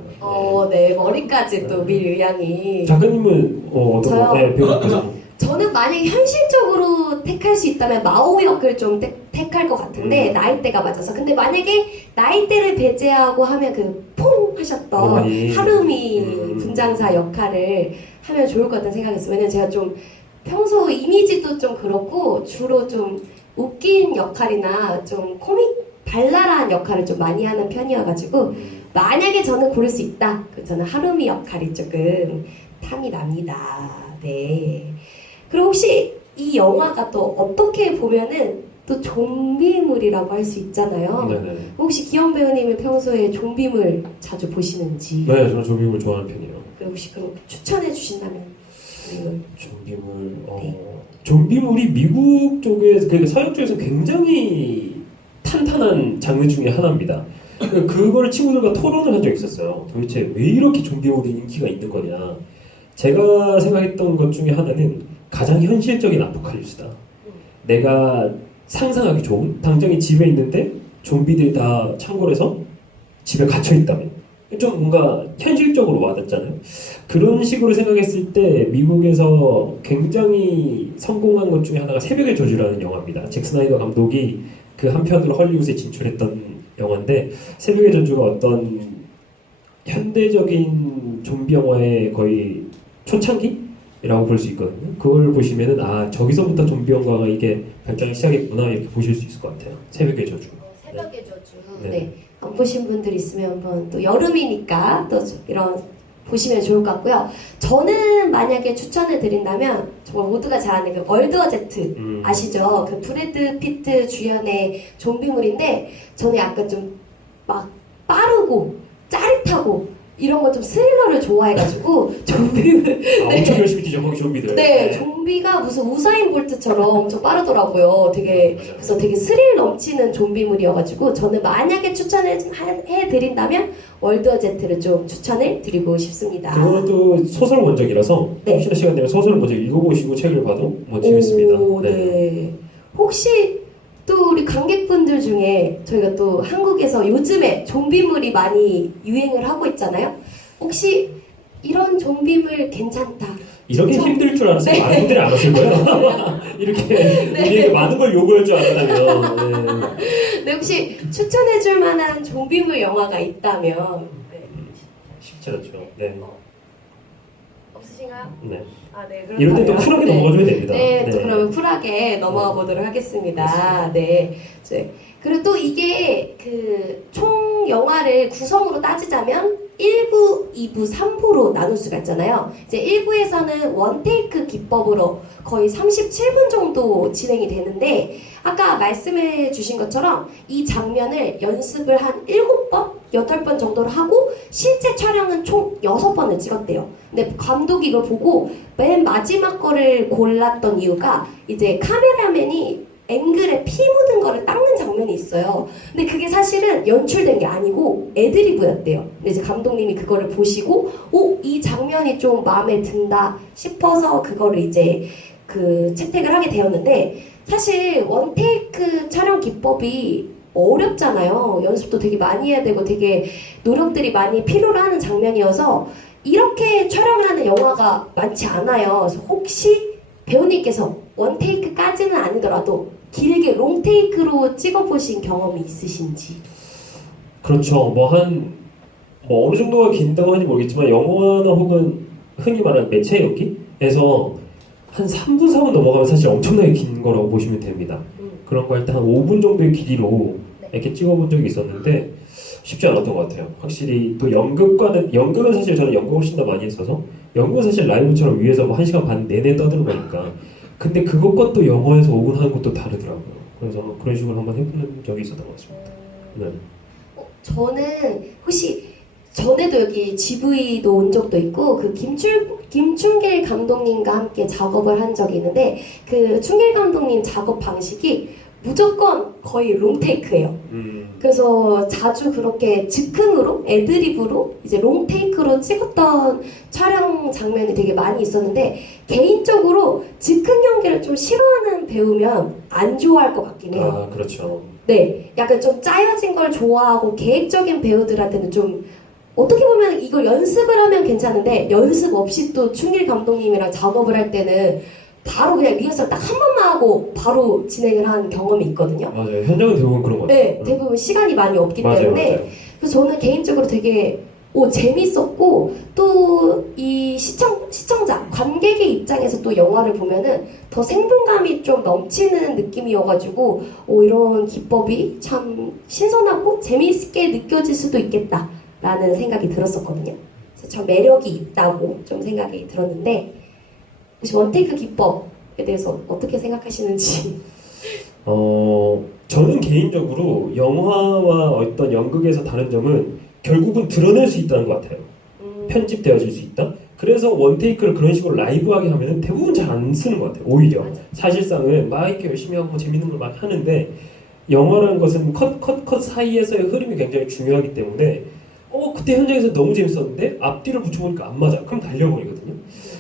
네, 머리까지 또 밀 의향이. 작가님은 어떤 저요? 거? 네, 배우께서. 저는 만약에 현실적으로 택할 수 있다면 마오 역을 좀 택할 것 같은데 나이대가 맞아서. 근데 만약에 나이대를 배제하고 하면 그 퐁 하셨던 하루미 분장사 역할을 하면 좋을 것 같다는 생각이 있어요. 왜냐면 제가 좀 평소 이미지도 좀 그렇고 주로 좀 웃긴 역할이나 좀 코믹 발랄한 역할을 좀 많이 하는 편이어가지고 만약에 저는 고를 수 있다, 저는 하루미 역할이 조금 탐이 납니다. 네. 그리고 혹시 이 영화가 또 어떻게 보면은 또 좀비물이라고 할 수 있잖아요. 네네. 혹시 기영 배우님은 평소에 좀비물 자주 보시는지? 네, 저는 좀비물 좋아하는 편이에요. 그리고 혹시 그럼 추천해 주신다면? 좀비물. 좀비물, 네. 좀비물이 미국 쪽에, 그 서양 쪽에서 굉장히 탄탄한 장르 중에 하나입니다. 그거를 친구들과 토론을 한 적이 있었어요. 도대체 왜 이렇게 좀비물이 인기가 있는 거냐. 제가 생각했던 것 중에 하나는 가장 현실적인 아포칼립스다. 내가 상상하기 좋은, 당장에 집에 있는데 좀비들이 다 창궐해서 집에 갇혀 있다면 좀 뭔가 현실적으로 와닿잖아요. 그런 식으로 생각했을 때 미국에서 굉장히 성공한 것 중에 하나가 새벽의 저주라는 영화입니다. 잭 스나이더 감독이 그 한 편으로 헐리우드에 진출했던 영화인데, 새벽의 저주가 어떤 현대적인 좀비 영화의 거의 초창기라고 볼 수 있거든요. 그걸 보시면은 아, 저기서부터 좀비 영화가 이게 발전이 시작했구나 이렇게 보실 수 있을 것 같아요. 새벽의 저주. 새벽의 저주. 네. 네. 안 보신 분들 있으면 한번, 또 여름이니까 또 이런 보시면 좋을 것 같고요. 저는 만약에 추천을 드린다면 정말 모두가 잘 아는 그 월드 어제트 아시죠? 그 브래드 피트 주연의 좀비물인데 저는 약간 좀 막 빠르고 짜릿하고 이런 거 좀 스릴러를 좋아해가지고 좀비물. 엄청 열심히 뛰죠, 거기 좀비들. 네, 좀비가 무슨 우사인 볼트처럼 엄청 빠르더라고요. 되게, 맞아요. 그래서 되게 스릴 넘치는 좀비물이어가지고 저는 만약에 추천을 해드린다면 월드 어제트를 좀 추천을 드리고 싶습니다. 그것도 소설 원작이라서 네. 혹시나 시간 되면 소설 먼저 읽어보시고 책을 봐도 뭐 재밌습니다. 오, 네. 혹시 또 우리 관객분들 중에 저희가 또 한국에서 요즘에 좀비물이 많이 유행을 하고 있잖아요. 혹시 이런 좀비물 괜찮다. 이렇게 진짜? 힘들 줄 알았어요. 네. 많은 분들이 안 왔을 거예요. 이렇게 우리에게 많은 걸 요구할 줄 알았다면. 네. 네, 혹시 추천해줄 만한 좀비물 영화가 있다면 네. 쉽지 않죠. 네. 없으신가요? 네. 아, 네. 이럴 때 또 쿨하게 네. 넘어가줘야 됩니다. 네, 또 그러면 쿨하게 넘어가 보도록 하겠습니다. 네. 그리고 또 이게 그 총 영화를 구성으로 따지자면 1부, 2부, 3부로 나눌 수가 있잖아요. 이제 1부에서는 원테이크 기법으로 거의 37분 정도 진행이 되는데, 아까 말씀해 주신 것처럼 이 장면을 연습을 한 7번, 8번 정도를 하고 실제 촬영은 총 6번을 찍었대요. 근데 감독이 이걸 보고 맨 마지막 거를 골랐던 이유가 이제 카메라맨이 앵글에 피 묻은 거를 닦는 장면이 있어요. 근데 그게 사실은 연출된 게 아니고 애드리브였대요. 근데 이제 감독님이 그거를 보시고 이 장면이 좀 마음에 든다 싶어서 그거를 이제 그 채택을 하게 되었는데, 사실 원테이크 촬영 기법이 어렵잖아요. 연습도 되게 많이 해야 되고 되게 노력들이 많이 필요로 하는 장면이어서 이렇게 촬영을 하는 영화가 많지 않아요. 그래서 혹시 배우님께서 원테이크까지는 아니더라도 길게 롱테이크로 찍어보신 경험이 있으신지? 그렇죠. 뭐 어느 정도가 긴다고 하는지 모르겠지만 영화나 혹은 흔히 말하는 매체 연기에서 한 3분, 4분 넘어가면 사실 엄청나게 긴 거라고 보시면 됩니다. 그런 거 할 때 한 5분 정도의 길이로 이렇게 찍어본 적이 있었는데 쉽지 않았던 것 같아요. 확실히 또 연극은 사실 저는 연극 훨씬 더 많이 했어서 연극은 사실 라이브처럼 위에서 뭐 1시간 반 내내 떠드는 거니까 근데 그것과 또 영화에서 5분 하는 것도 다르더라고요. 그래서 그런 식으로 한번 해본 적이 있었던 것 같습니다. 네. 저는 혹시 전에도 여기 GV도 온 적도 있고 그 김충길 감독님과 함께 작업을 한 적이 있는데 그 충길 감독님 작업 방식이 무조건 거의 롱테이크예요. 그래서 자주 그렇게 즉흥으로 애드리브로 이제 롱테이크로 찍었던 촬영 장면이 되게 많이 있었는데 개인적으로 즉흥 연기를 좀 싫어하는 배우면 안 좋아할 것 같긴 해요. 아, 그렇죠. 네, 약간 좀 짜여진 걸 좋아하고 계획적인 배우들한테는 좀 어떻게 보면 이걸 연습을 하면 괜찮은데 연습 없이 또 충길 감독님이랑 작업을 할 때는 바로 그냥 리허설 딱 한 번만 하고 바로 진행을 한 경험이 있거든요. 맞아요. 현장은 대부분 그런 것 같아요. 네, 대부분 시간이 많이 없기 맞아요, 때문에 맞아요. 그래서 저는 개인적으로 되게 재밌었고 또 이 시청자, 관객의 입장에서 또 영화를 보면은 더 생동감이 좀 넘치는 느낌이어가지고 이런 기법이 참 신선하고 재미있게 느껴질 수도 있겠다라는 생각이 들었었거든요. 그래서 저 매력이 있다고 좀 생각이 들었는데 혹시 원테이크 기법에 대해서 어떻게 생각하시는지? 저는 개인적으로 영화와 어떤 연극에서 다른 점은 결국은 드러낼 수 있다는 것 같아요. 편집되어질 수 있다. 그래서 원테이크를 그런 식으로 라이브하게 하면 대부분 잘 안 쓰는 것 같아요. 오히려 사실상은 막 이렇게 열심히 하고 재밌는 걸 막 하는데 영화라는 것은 컷 사이에서의 흐름이 굉장히 중요하기 때문에 그때 현장에서 너무 재밌었는데 앞뒤를 붙여보니까 안 맞아. 그럼 달려버리거든요.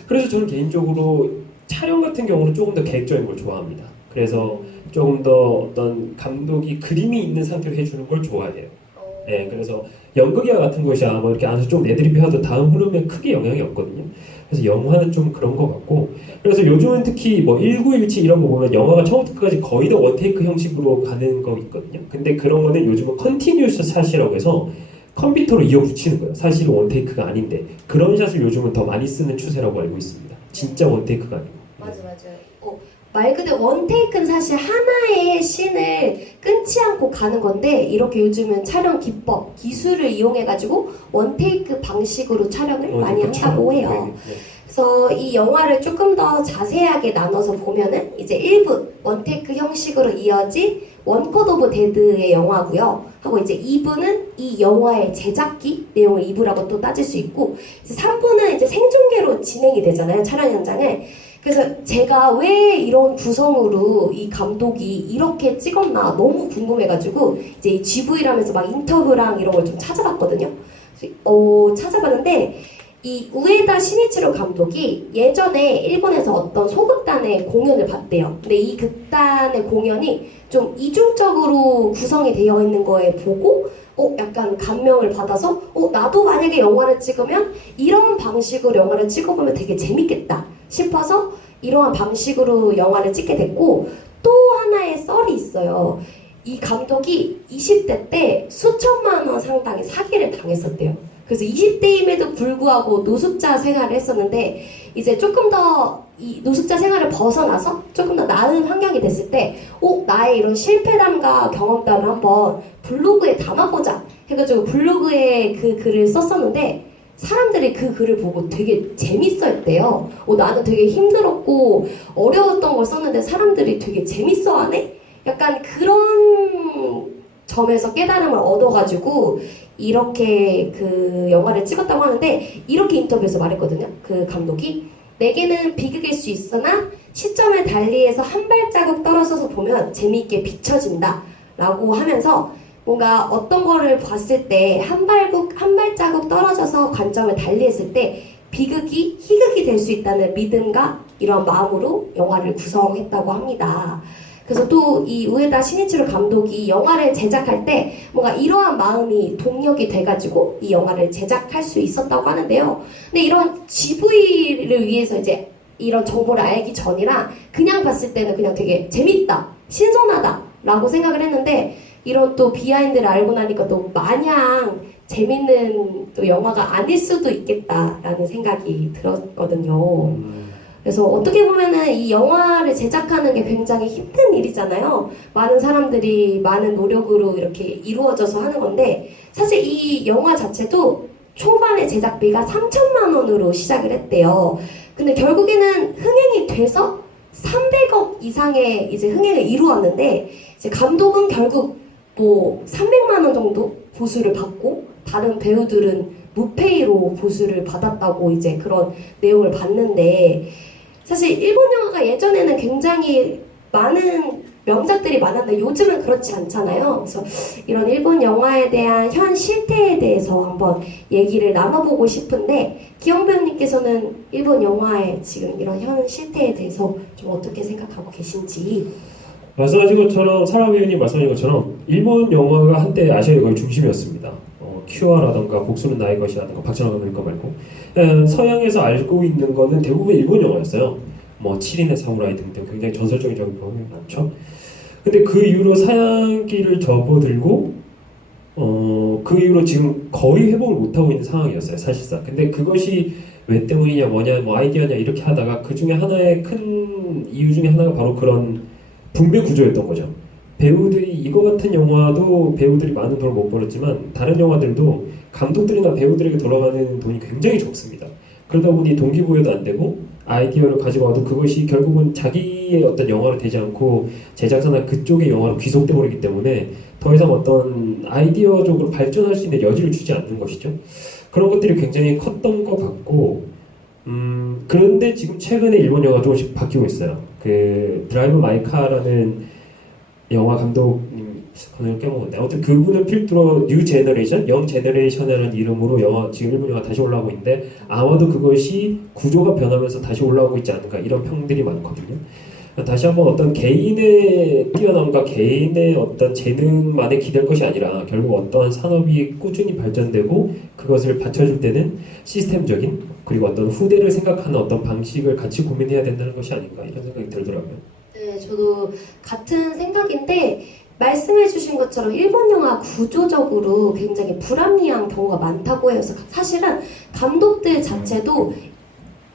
그래서 저는 개인적으로 촬영 같은 경우는 조금 더 계획적인 걸 좋아합니다. 그래서 조금 더 어떤 감독이 그림이 있는 상태로 해주는 걸 좋아해요. 네, 그래서 연극이와 같은 것이 아마 이렇게 안에서 좀 애드리브 하도 다음 흐름에 크게 영향이 없거든요. 그래서 영화는 좀 그런 것 같고 그래서 요즘은 특히 뭐 1917 이런 거 보면 영화가 처음부터 끝까지 거의 다 원테이크 형식으로 가는 거 있거든요. 근데 그런 거는 요즘은 컨티뉴스 샷이라고 해서 컴퓨터로 이어붙이는 거예요. 사실은 원테이크가 아닌데 그런 샷을 요즘은 더 많이 쓰는 추세라고 알고 있습니다. 진짜 원테이크가 아니고. 맞아요. 말 그대로 원테이크는 사실 하나의 씬을 끊지 않고 가는 건데 이렇게 요즘은 촬영 기법, 기술을 이용해가지고 원테이크 방식으로 촬영을 많이 한다고 해요. 네. 그래서 이 영화를 조금 더 자세하게 나눠서 보면은 이제 1부 원테이크 형식으로 이어진 원컷 오브 데드의 영화고요. 하고 이제 2부는 이 영화의 제작기 내용을 2부라고 또 따질 수 있고 이제 3부는 이제 생중계로 진행이 되잖아요. 촬영 현장을. 그래서 제가 왜 이런 구성으로 이 감독이 이렇게 찍었나 너무 궁금해가지고 이제 이 GV라면서 막 인터뷰랑 이런 걸 좀 찾아봤거든요. 찾아봤는데 이 우에다 시니치로 감독이 예전에 일본에서 어떤 소극단의 공연을 봤대요. 근데 이 극단의 공연이 좀 이중적으로 구성이 되어 있는 거에 보고 약간 감명을 받아서 나도 만약에 영화를 찍으면 이런 방식으로 영화를 찍어보면 되게 재밌겠다 싶어서 이러한 방식으로 영화를 찍게 됐고 또 하나의 썰이 있어요. 이 감독이 20대 때 수천만 원 상당의 사기를 당했었대요. 그래서 20대임에도 불구하고 노숙자 생활을 했었는데 이제 조금 더 이 노숙자 생활을 벗어나서 조금 더 나은 환경이 됐을 때 나의 이런 실패담과 경험담을 한번 블로그에 담아보자 해가지고 블로그에 그 글을 썼었는데 사람들이 그 글을 보고 되게 재밌어 했대요. 나는 되게 힘들었고 어려웠던 걸 썼는데 사람들이 되게 재밌어 하네? 약간 그런 점에서 깨달음을 얻어가지고 이렇게 그 영화를 찍었다고 하는데 이렇게 인터뷰에서 말했거든요. 그 감독이 내게는 비극일 수 있으나 시점을 달리해서 한 발자국 떨어져서 보면 재미있게 비춰진다 라고 하면서 뭔가 어떤 거를 봤을 때 한 발자국 떨어져서 관점을 달리했을 때 비극이 희극이 될 수 있다는 믿음과 이런 마음으로 영화를 구성했다고 합니다. 그래서 또 이 우에다 시니치로 감독이 영화를 제작할 때 뭔가 이러한 마음이 동력이 돼가지고 이 영화를 제작할 수 있었다고 하는데요. 근데 이런 GV를 위해서 이제 이런 정보를 알기 전이랑 그냥 봤을 때는 그냥 되게 재밌다, 신선하다 라고 생각을 했는데 이런 또 비하인드를 알고 나니까 또 마냥 재밌는 또 영화가 아닐 수도 있겠다라는 생각이 들었거든요. 그래서 어떻게 보면은 이 영화를 제작하는 게 굉장히 힘든 일이잖아요. 많은 사람들이 많은 노력으로 이렇게 이루어져서 하는 건데 사실 이 영화 자체도 초반에 제작비가 3천만 원으로 시작을 했대요. 근데 결국에는 흥행이 돼서 300억 이상의 이제 흥행을 이루었는데 이제 감독은 결국 뭐 300만 원 정도 보수를 받고 다른 배우들은 무페이로 보수를 받았다고 이제 그런 내용을 봤는데 사실 일본 영화가 예전에는 굉장히 많은 명작들이 많았는데 요즘은 그렇지 않잖아요. 그래서 이런 일본 영화에 대한 현 실태에 대해서 한번 얘기를 나눠보고 싶은데 기영 배우님께서는 일본 영화의 지금 이런 현 실태에 대해서 좀 어떻게 생각하고 계신지. 말씀하신 것처럼 사라 배우님 말씀하신 것처럼 일본 영화가 한때 아시아의 거의 중심이었습니다. 큐아라던가 복수는 나의 것이라던가 박찬호 감독님 거 말고 서양에서 알고 있는 거는 대부분 일본 영화였어요. 뭐 7인의 사무라이 등등 굉장히 전설적인 작품이 많죠. 근데 그 이후로 사양길을 접어들고 그 이후로 지금 거의 회복을 못하고 있는 상황이었어요, 사실상. 근데 그것이 왜 때문이냐 뭐냐 뭐 아이디어냐 이렇게 하다가 그 중에 하나의 큰 이유 중에 하나가 바로 그런 분배 구조였던 거죠. 배우들이 이거 같은 영화도 배우들이 많은 돈을 못 벌었지만 다른 영화들도 감독들이나 배우들에게 돌아가는 돈이 굉장히 적습니다. 그러다 보니 동기부여도 안 되고 아이디어를 가지고 와도 그것이 결국은 자기의 어떤 영화로 되지 않고 제작사나 그쪽의 영화로 귀속돼 버리기 때문에 더 이상 어떤 아이디어적으로 발전할 수 있는 여지를 주지 않는 것이죠. 그런 것들이 굉장히 컸던 것 같고 그런데 지금 최근에 일본 영화가 조금씩 바뀌고 있어요. 그 드라이브 마이 카라는 영화 감독님 오늘 깨먹었네. 아무튼 그분을 필두로 뉴 제너레이션, 영 제너레이션이라는 이름으로 영화 지금 일본 영화 다시 올라오고 있는데 아마도 그것이 구조가 변하면서 다시 올라오고 있지 않을까 이런 평들이 많거든요. 다시 한번 어떤 개인의 뛰어남과 개인의 어떤 재능만에 기댈 것이 아니라 결국 어떠한 산업이 꾸준히 발전되고 그것을 받쳐줄 때는 시스템적인 그리고 어떤 후대를 생각하는 어떤 방식을 같이 고민해야 된다는 것이 아닌가 이런 생각이 들더라고요. 네, 저도 같은 생각인데 말씀해주신 것처럼 일본 영화 구조적으로 굉장히 불합리한 경우가 많다고 해서 사실은 감독들 자체도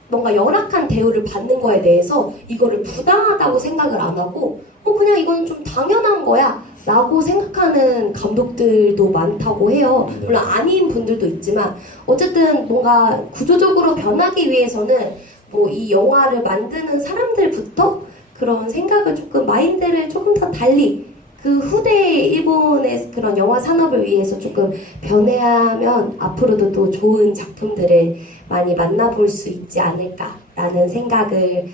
뭔가 열악한 대우를 받는 거에 대해서 이거를 부당하다고 생각을 안 하고 그냥 이건 좀 당연한 거야 라고 생각하는 감독들도 많다고 해요. 물론 아닌 분들도 있지만 어쨌든 뭔가 구조적으로 변하기 위해서는 뭐 이 영화를 만드는 사람들부터 그런 생각을 조금 마인드를 조금 더 달리 그 후대 일본의 그런 영화 산업을 위해서 조금 변해야면 앞으로도 또 좋은 작품들을 많이 만나볼 수 있지 않을까라는 생각을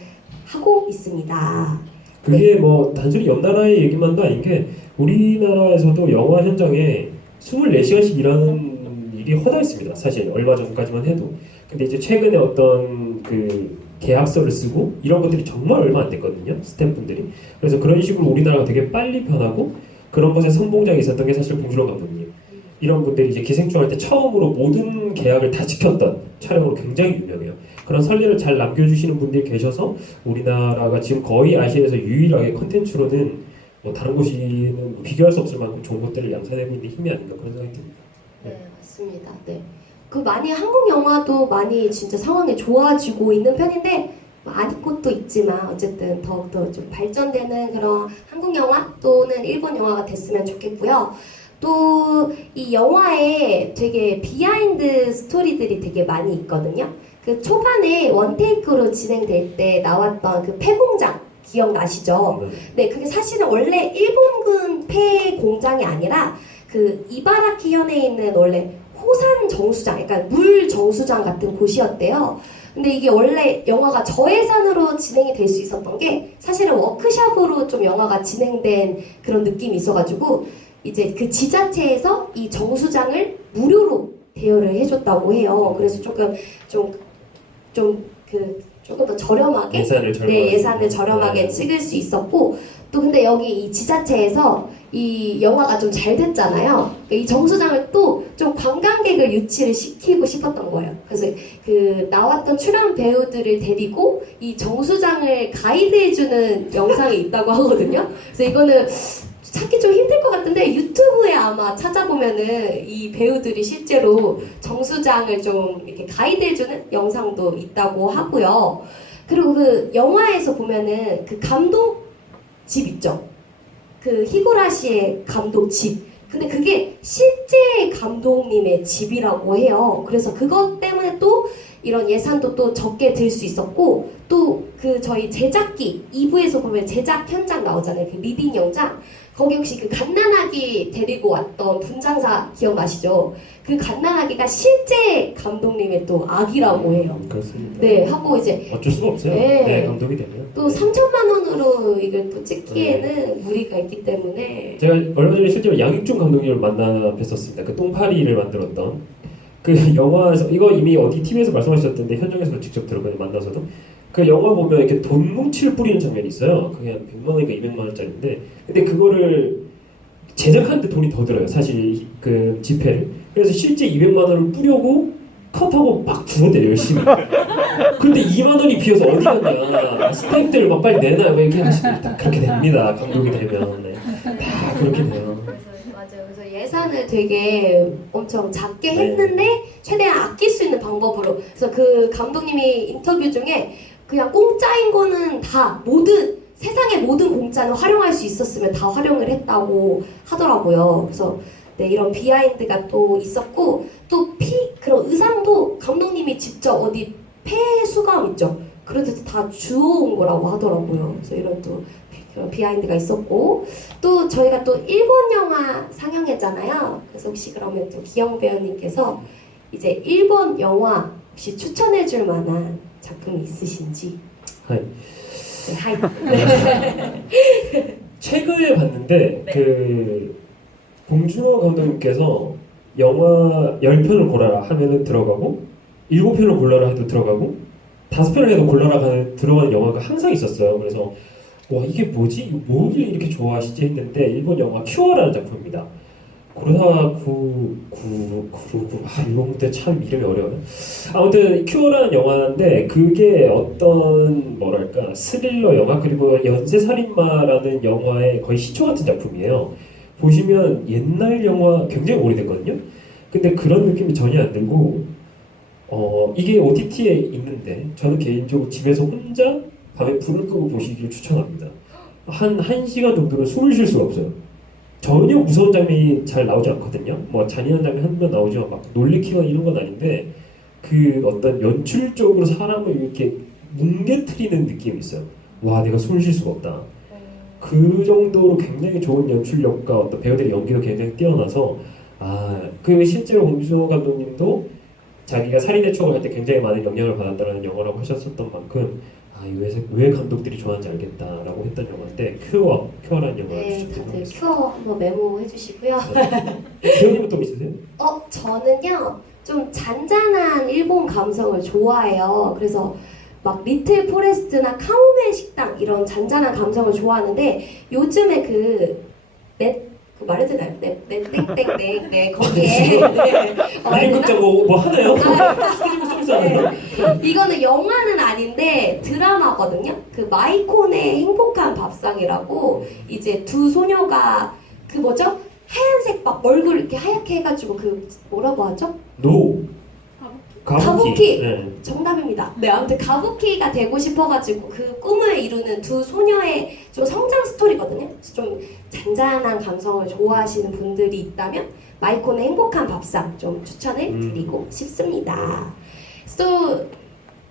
하고 있습니다. 그게 뭐 단순히 옆 나라의 얘기만도 아닌 게 우리나라에서도 영화 현장에 24시간씩 일하는 일이 허다했습니다. 사실 얼마 전까지만 해도. 근데 이제 최근에 어떤 그 계약서를 쓰고 이런 것들이 정말 얼마 안 됐거든요, 스태프분들이. 그래서 그런 식으로 우리나라가 되게 빨리 변하고 그런 것에 선봉장이 있었던 게 사실 봉준호 감독님. 이런 분들이 이제 기생충 할 때 처음으로 모든 계약을 다 지켰던 촬영으로 굉장히 유명해요. 그런 선례를 잘 남겨주시는 분들이 계셔서 우리나라가 지금 거의 아시아에서 유일하게 컨텐츠로는 뭐 다른 곳이는 비교할 수 없을 만큼 좋은 것들을 양산하고 있는 힘이 아닌가 그런 생각이 듭니다. 네, 맞습니다. 네. 그 많이 한국 영화도 많이 진짜 상황이 좋아지고 있는 편인데 아닌 곳도 있지만 어쨌든 더욱더 좀 발전되는 그런 한국 영화 또는 일본 영화가 됐으면 좋겠고요. 또 이 영화에 되게 비하인드 스토리들이 되게 많이 있거든요. 그 초반에 원테이크로 진행될 때 나왔던 그 폐공장 기억나시죠? 네, 그게 사실은 원래 일본군 폐공장이 아니라 그 이바라키 현에 있는 원래 호산 정수장, 그러니까 물 정수장 같은 곳이었대요. 근데 이게 원래 영화가 저예산으로 진행이 될 수 있었던 게 사실은 워크숍으로 좀 영화가 진행된 그런 느낌이 있어가지고 이제 그 지자체에서 이 정수장을 무료로 대여를 해줬다고 해요. 그래서 조금 더 저렴하게 예산을 저렴하게, 예산을 저렴하게 찍을 수 있었고 또 근데 여기 이 지자체에서 이 영화가 좀 잘 됐잖아요. 그러니까 이 정수장을 또 좀 관광객을 유치를 시키고 싶었던 거예요. 그래서 그 나왔던 출연 배우들을 데리고 이 정수장을 가이드해주는 영상이 있다고 하거든요. 그래서 이거는 찾기 좀 힘들 것 같은데 유튜브에 아마 찾아보면은 이 배우들이 실제로 정수장을 좀 이렇게 가이드해주는 영상도 있다고 하고요. 그리고 그 영화에서 보면은 그 감독 집 있죠. 그 히고라시의 감독 집. 근데 그게 실제 감독님의 집이라고 해요. 그래서 그것 때문에 또 이런 예산도 또 적게 들 수 있었고, 또 그 저희 제작기 2부에서 보면 제작 현장 나오잖아요. 그 리딩 영장. 거기 혹시 그 갓난아기 데리고 왔던 분장사 기억나시죠? 그 갓난아기가 실제 감독님의 또 아기라고 해요. 그렇습니다. 네, 하고 이제 어쩔 수가 없어요. 네. 네, 감독이 되면. 또 3천만 원으로 이걸 또 찍기에는 무리가 있기 때문에 제가 얼마 전에 실제로 양익준 감독님을 만나 뵀었습니다. 그 똥파리를 만들었던 그 영화에서 이거 이미 어디 TV에서 말씀하셨던데 현장에서 직접 들어가서 만나서도 그 영화 보면 이렇게 돈 뭉치를 뿌리는 장면이 있어요. 그게 한 100만 원인가 200만 원짜리인데 근데 그거를 제작하는데 돈이 더 들어요. 사실 그 지폐를. 그래서 실제 200만 원을 뿌려고 컷하고 막 주는데 열심히. 근데 2만 원이 비어서 어디 갔냐. 스태프들 막 빨리 내놔요. 이렇게 하시니까 그렇게 됩니다. 감독이 되면. 네. 다 그렇게 돼요. 맞아요. 그래서 예산을 되게 엄청 작게 했는데 최대한 아낄 수 있는 방법으로. 그래서 그 감독님이 인터뷰 중에 그냥 공짜인 거는 다 모든 세상의 모든 공짜는 활용할 수 있었으면 다 활용을 했다고 하더라고요. 그래서 네, 이런 비하인드가 또 있었고 또 그런 의상도 감독님이 직접 어디 폐수감 있죠. 그런 데서 다 주워온 거라고 하더라고요. 그래서 이런 또 그런 비하인드가 있었고 또 저희가 또 일본 영화 상영했잖아요. 그래서 혹시 그러면 또 기영 배우님께서 이제 일본 영화 혹시 추천해줄 만한 작품이 있으신지? 하이. 네, 하이. 최근에 봤는데 네. 그 봉준호 감독님께서 영화 10편을 골라라 하면은 들어가고 7편을 골라라 해도 들어가고 5편을 해도 골라라 들어가는 영화가 항상 있었어요. 그래서 와 이게 뭐지? 뭐길래 이렇게 좋아하시지 했는데 일본 영화 큐어라는 작품입니다. 고려사 999 이거 그때 참 이름이 어려워요. 아무튼 큐어라는 영화인데 그게 어떤 뭐랄까 스릴러 영화 그리고 연쇄살인마라는 영화의 거의 시초 같은 작품이에요. 보시면 옛날 영화 굉장히 오래됐거든요. 근데 그런 느낌이 전혀 안 들고 이게 OTT에 있는데 저는 개인적으로 집에서 혼자 밤에 불을 끄고 보시기를 추천합니다. 한 1시간 정도는 숨을 쉴 수가 없어요. 전혀 무서운 장면이 잘 나오지 않거든요. 뭐 잔인한 장면 한번 나오지만 막 놀래키거나 이런 건 아닌데 그 어떤 연출적으로 사람을 이렇게 뭉개트리는 느낌이 있어요. 와 내가 숨을 쉴 수가 없다. 그 정도로 굉장히 좋은 연출력과 어떤 배우들의 연기도 굉장히 뛰어나서 그 실제로 봉준호 감독님도 자기가 살인의 추억을 할 때 굉장히 많은 영향을 받았다는 영화라고 하셨었던 만큼 왜 감독들이 좋아하는지 알겠다라고 했던 영화인데 큐어라는 영화를 네, 추천드립니다. 다들 큐어 한번 메모해 주시고요. 기억님은 또 있으세요? 저는요 좀 잔잔한 일본 감성을 좋아해요. 그래서 막 리틀 포레스트나 카모메 식당 이런 잔잔한 감성을 좋아하는데 요즘에 그 말해도 되나요? 네 거기에 미림극장 뭐 하나요? 소리고 쏠잖아요. 이거는 영화는 아닌데 드라마거든요. 그 마이콘의 행복한 밥상이라고 이제 두 소녀가 그 뭐죠? 하얀색 막 얼굴 이렇게 하얗게 해가지고 그 뭐라고 하죠? 가부키. 네. 정답입니다. 네, 아무튼 가부키가 되고 싶어가지고 그 꿈을 이루는 두 소녀의 좀 성장 스토리거든요. 그래서 좀 잔잔한 감성을 좋아하시는 분들이 있다면 마이콘의 행복한 밥상 좀 추천을 드리고 싶습니다. 그래서 또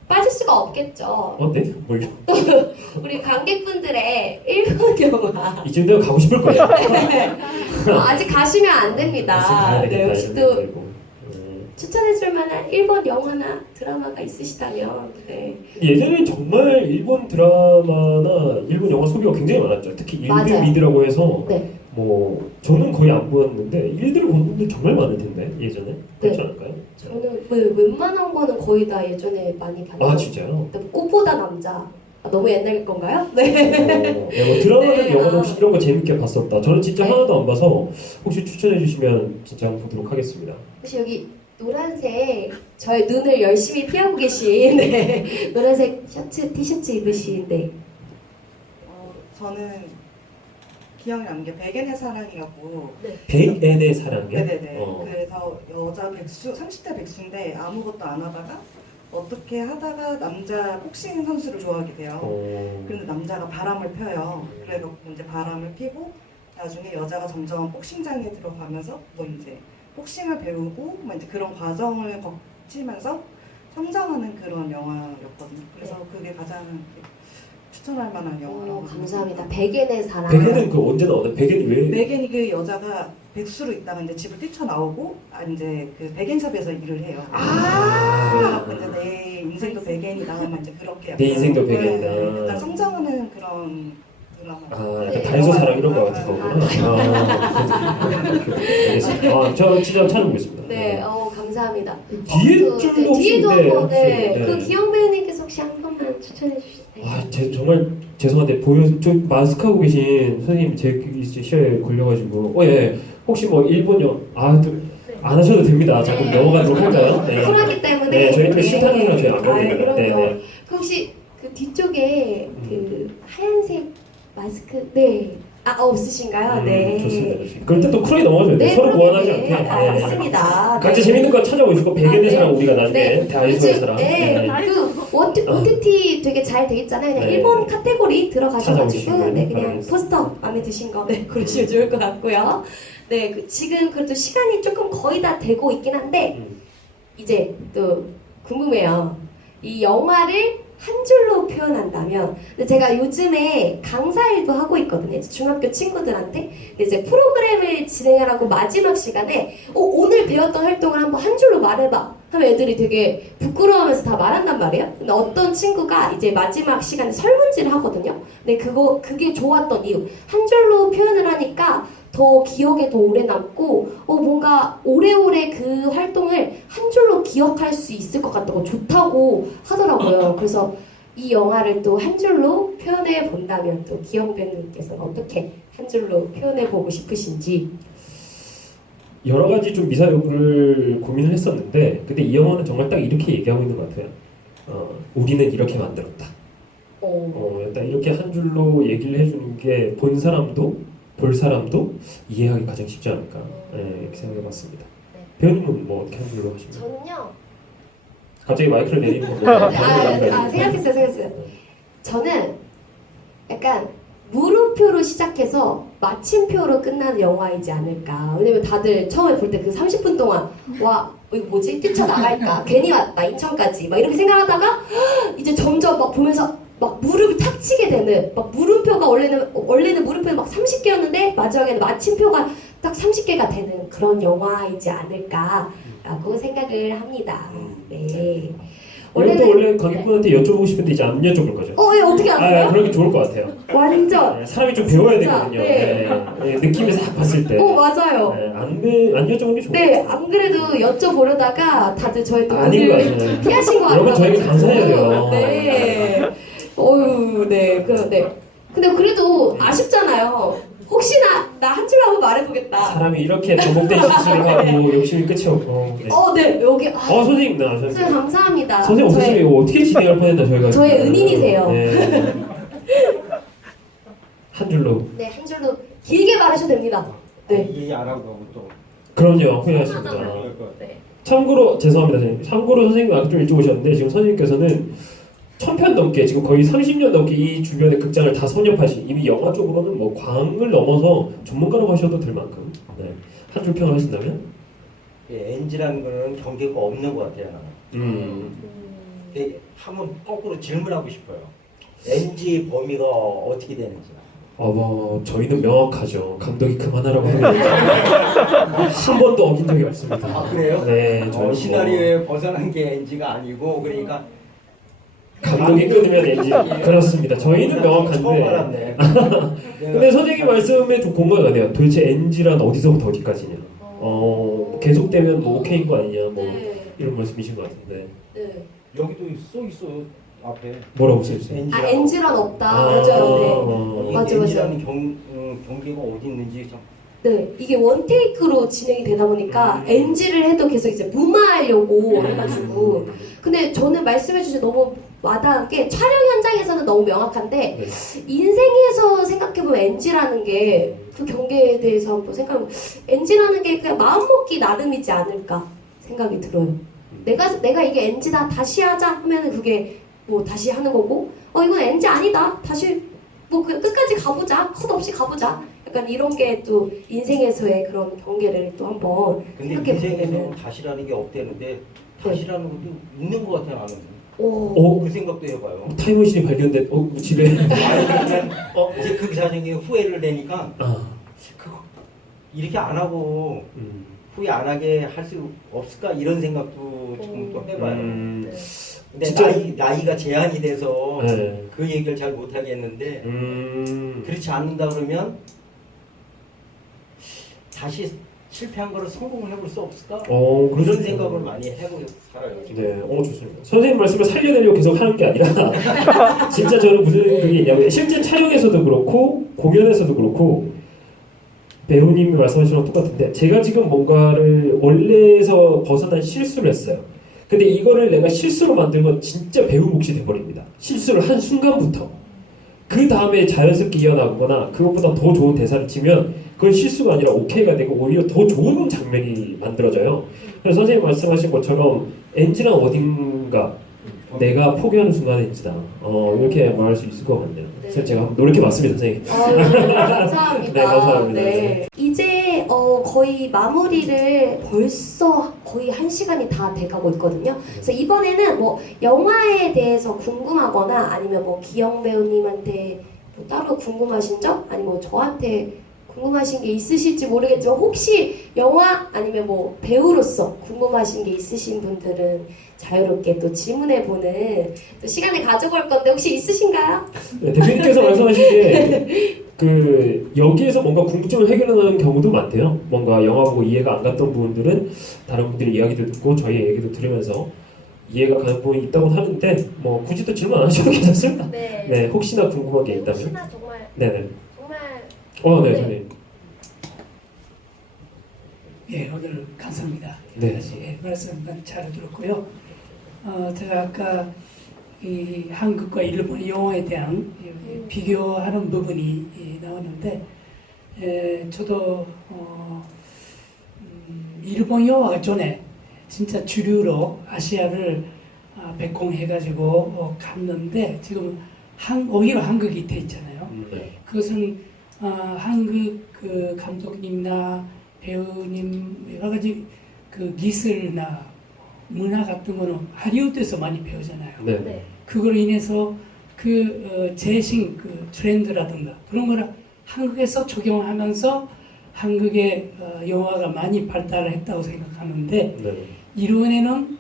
빠질 수가 없겠죠. 네? 뭘요? 우리 관객분들의 일본 영화 이쯤 되면 가고 싶을 거예요. 아직 가시면 안 됩니다. 네, 혹시 또 네. 추천해줄 만한 일본 영화나 드라마가 있으시다면 네. 예전에 정말 일본 드라마나 일본 영화 소비가 굉장히 많았죠. 특히 맞아요. 일드미드라고 해서 네. 뭐 저는 거의 안 보았는데 일드를 본 분들 정말 많을 텐데 예전에 그렇지 네. 않을까요? 저는 웬만한 거는 거의 다 예전에 많이 봤어요. 진짜요? 꽃보다 남자 너무 옛날 건가요? 네. 뭐 드라마든 네, 영화도 아. 혹시 이런 거 재밌게 봤었다. 저는 진짜 네. 하나도 안 봐서 혹시 추천해 주시면 진짜 한번 보도록 하겠습니다. 혹시 여기 노란색 저의 눈을 열심히 피하고 계신 네. 노란색 셔츠, 티셔츠 입으신 네. 저는 기억이 나는 게 백엔의 사랑이라고. 백엔의 사랑이요? 네네네. 그래서 여자 백수, 30대 백수인데 아무것도 안 하다가 어떻게 하다가 남자 복싱 선수를 좋아하게 돼요. 그런데 남자가 바람을 펴요. 그래서 이제 바람을 피고 나중에 여자가 점점 복싱장에 들어가면서 뭐 이제 복싱을 배우고 뭐 이제 그런 과정을 거치면서 성장하는 그런 영화였거든요. 그래서 그게 가장 추천할 만한 영화라고. 감사합니다. 백엔의 사랑. 백엔은 그 언제 나오나요? 백엔이 왜? 맥앤이 그 여자가 백수로 있다가 이제 집을 뛰쳐나오고 이제 그 백엔샵에서 일을 해요. 그래갖고 이제 내 인생도 백엔이다 하면 이제 그렇게 내 인생도 백엔이다. 약간 성장하는 그런 드라마. 약간 네. 다이소 사랑 이런 거 같은 거구나. 알겠습니다. 저 진짜 찾아보겠습니다. 네, 감사합니다. 뒤에 또, 줄도 네, 혹시 뒤에도 있는데, 한번 네, 혹시, 네. 그 기영 배우님께서 혹시 한 번만 추천해 주시나요? 정말 죄송한데 저 마스크 하고 계신 선생님 제 시야에 걸려가지고 예. 혹시 뭐 일본 안 하셔도 됩니다. 자 그럼 넘어가도록 할까요? 네. 쿨하기 때문에. 네, 저희 또 실탄이라 저희 안 아유, 건드려요. 그럼요. 네, 네. 그 혹시 그 뒤쪽에 그 하얀색 마스크 네. 없으신가요? 네. 좋습니다. 그럴 때 또 쿨하게 넘어가줘야 돼요. 네, 서로 그럼요. 무한하지 않게. 네, 알겠습니다. 각자 재밌는 거 찾아오시고 백엔의 네. 사랑 우리가 나중에 네. 다이소의 요즘, 사랑. 네. 네. 그 OTT 되게 잘 돼 있잖아요. 그냥 네. 일본 카테고리 들어가셔가지고 찾아오시면 네, 그냥 바라겠습니다. 포스터 마음에 드신 거 네, 고르시면 좋을 것 같고요. 네, 지금 그래도 시간이 조금 거의 다 되고 있긴 한데 이제 또 궁금해요. 이 영화를 한 줄로 표현한다면, 근데 제가 요즘에 강사 일도 하고 있거든요. 중학교 친구들한테. 근데 이제 프로그램을 진행하라고 마지막 시간에 오늘 배웠던 활동을 한번 한 줄로 말해봐 하면 애들이 되게 부끄러워하면서 다 말한단 말이에요. 근데 어떤 친구가 이제 마지막 시간에 설문지를 하거든요. 근데 그게 좋았던 이유, 한 줄로 표현을 하니까 더 기억에 더 오래 남고 뭔가 오래오래 그 활동을 한 줄로 기억할 수 있을 것 같다고 좋다고 하더라고요. 그래서 이 영화를 또 한 줄로 표현해 본다면 또 기영 배우님께서는 어떻게 한 줄로 표현해 보고 싶으신지. 여러 가지 좀 미사역을 고민을 했었는데 근데 이 영화는 정말 딱 이렇게 얘기하고 있는 것 같아요. 우리는 이렇게 만들었다. 일단 이렇게 한 줄로 얘기를 해주는 게 본 사람도 볼 사람도 이해하기 가장 쉽지 않을까 이렇게 생각해봤습니다. 네. 배우님은 뭐 어떻게 한 줄로 하시나요? 저는요. 갑자기 마이크를 내리는 건가요? 생각했어요. 저는 약간 물음표로 시작해서 마침표로 끝나는 영화이지 않을까. 왜냐면 다들 처음에 볼 때 그 30분 동안 이거 뭐지? 뛰쳐나갈까? 괜히 왔다 인천까지 막 이렇게 생각하다가 이제 점점 막 보면서 막 무릎을 탁 치게 되는, 막 물음표가 원래는 물음표는 막 30개였는데 마지막에는 마침표가 딱 30개가 되는 그런 영화이지 않을까라고 생각을 합니다. 네. 원래 관객분한테 여쭤보고 싶은데 이제 안 여쭤볼 거죠? 예, 어떻게 아세요? 그렇게 좋을 것 같아요. 완전. 사람이 좀 배워야 진짜, 되거든요. 네. 느낌을 싹 봤을 때. 맞아요. 안 여쭤보는 게 좋을 것 네, 같아요. 안 그래도 여쭤보려다가 다들 저희 또 아닌 거 오늘 같아요. 피하신 거 같아요. 여러분 저희가 감사해야 돼요. 네. 네. 근데 그래도 아쉽잖아요. 혹시나 나 한 줄 한번 말해보겠다. 사람이 이렇게 반복된 실수를 하고 욕심이 끝이 없고. 네. 네, 여기. 선생님 나와주셨어요. 선생님 감사합니다. 선생님 없으시면 이거 어떻게 진행할 뻔했나 저희가. 저의 은인이세요. 네. 한 줄로. 네, 한 줄로 길게 말하셔도 됩니다. 네. 얘기 안 하고 또. 그럼요, 훌륭하십니다. 네. 참고로 죄송합니다, 선생님. 참고로 선생님 아까 좀 일찍 오셨는데 지금 선생님께서는 1000편 넘게 지금 거의 30년 넘게 이 주변의 극장을 다 섭렵하신 이미 영화 쪽으로는 뭐 광을 넘어서 전문가라고 하셔도 될 만큼 한 줄 평을 하신다면 NG라는 거는 경계가 없는 것 같아요. 나는. 한번 거꾸로 질문하고 싶어요. NG 범위가 어떻게 되는지. 저희는 명확하죠. 감독이 그만하라고 하면 한 번도 어긴 적이 없습니다. 그래요? 네, 저는 시나리오에 벗어난 게 NG가 아니고 그러니까 감독이 끊으면 NG. 그렇습니다. 저희는 처음 명확한데. 알았네. 근데 선생님 말씀에 좀 공감이 가네요. 도대체 NG란 어디서부터 어디까지냐? 계속되면 뭐 오케이인 거 아니냐? 뭐 네. 이런 말씀이신 것 같은데. 네. 여기도 써 있어. 앞에 뭐라고 써있어요? 아 NG란 없다. 아, 맞아요. 네. 맞아, 맞아. NG라는 경계가 어디 있는지 참. 네, 이게 원테이크로 진행이 되다 보니까 NG를 해도 계속 이제 무마하려고 해가지고. 근데 저는 말씀해주신 너무 와닿은 게 촬영 현장에서는 너무 명확한데 네. 인생에서 생각해보면 NG라는 게 그 경계에 대해서 한번 생각해보면 NG라는 게 그냥 마음먹기 나름이지 않을까 생각이 들어요. 내가 이게 NG다 다시 하자 하면은 그게 뭐 다시 하는 거고 이건 NG 아니다 다시 뭐 그냥 끝까지 가보자 컷 없이 가보자 약간 이런 게 또 인생에서의 그런 경계를 또 한번 근데 생각해보게 인생에서 되면 다시라는 게 없대는데 다시라는 것도 있는 것 같아 나는. 오. 그 생각도 해봐요. 타임머신이 발견된 집에 아니 그러면 이제 그 사정에 후회를 내니까 그거 이렇게 안 하고 후회 안 하게 할 수 없을까 이런 생각도 좀 또 해봐요. 근데 진짜- 나이가 제한이 돼서 네. 그 얘기를 잘 못 하겠는데 그렇지 않는다 그러면 다시 실패한 거를 성공을 해볼 수 없을까? 그런 그런 생각을 많이 해보고 살아요. 지금. 네, 좋습니다. 선생님 말씀을 살려내려고 계속 하는 게 아니라 진짜 저는 무슨 그게 있냐면 실제 촬영에서도 그렇고 공연에서도 그렇고 배우님이 말씀하신 거랑 똑같은데 제가 지금 뭔가를 원래에서 벗어난 실수를 했어요. 근데 이거를 내가 실수로 만들면 진짜 배우 몫이 돼버립니다. 실수를 한 순간부터. 그 다음에 자연스럽게 이어나가거나 그것보다 더 좋은 대사를 치면 그건 실수가 아니라 오케이가 되고 오히려 더 좋은 장면이 만들어져요. 그래서 선생님 말씀하신 것처럼 NG란 어딘가 내가 포기하는 순간에 NG다. 이렇게 말할 수 있을 것 같네요. 그래서 제가 한번 노력해봤습니다, 선생님. 감사합니다. 네, 감사합니다. 네. 이제 거의 마무리를 벌써 거의 1시간이 다 돼가고 있거든요. 그래서 이번에는 뭐 영화에 대해서 궁금하거나 아니면 뭐 기영 배우님한테 뭐 따로 궁금하신 점 아니면 뭐 저한테 궁금하신 게 있으실지 모르겠지만 혹시 영화 아니면 뭐 배우로서 궁금하신 게 있으신 분들은 자유롭게 또 질문해보는 또 시간을 가져볼 건데 혹시 있으신가요? 네, 대표님께서 말씀하신 게 그 여기에서 뭔가 궁금증을 해결하는 경우도 많대요. 뭔가 영화 보고 이해가 안 갔던 부분들은 다른 분들의 이야기도 듣고 저희 얘기도 들으면서 이해가 가는 부분이 있다고 하는데 뭐 굳이 또 질문 안 하셔도 괜찮습니다. 네. 네, 혹시나 궁금한 게 있다면. 혹시나 정말 네네. 정말 네, 네. 선생님. 예, 오늘 감사합니다. 네. 다시 말씀 잘 들었고요. 제가 아까 이 한국과 일본 영화에 대한 비교하는 부분이 나오는데, 저도 일본 영화가 전에 진짜 주류로 아시아를 백공해가지고 갔는데 지금 오히려 한국이 돼 있잖아요. 네. 그것은 한국 그 감독님이나 배우님 여러 가지 그 기술이나 문화 같은 거는 하리우드에서 많이 배우잖아요. 네. 네. 그걸로 인해서 그 재생 그 트렌드라든가 그런 거를 한국에서 적용하면서 한국의 영화가 많이 발달을 했다고 생각하는데 네. 이론에는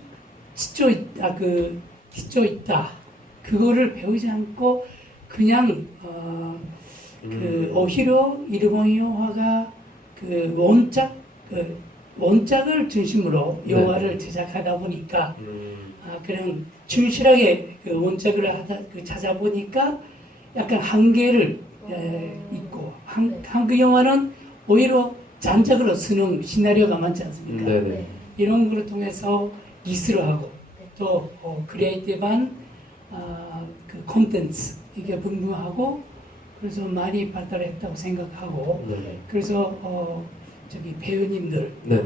기초 있다. 그거를 배우지 않고 그냥 오히려 일본 영화가 그 원작을 중심으로 영화를 제작하다 보니까 그냥 충실하게 그 원작을 찾아보니까 약간 한계를 있고 한국 영화는 오히려 잔작으로 쓰는 시나리오가 많지 않습니까? 네네. 이런 걸 통해서 기술을 하고 또 크리에이티브한 그 콘텐츠 이게 분분하고 그래서 많이 발달했다고 생각하고 네. 그래서 저기 배우님들 네.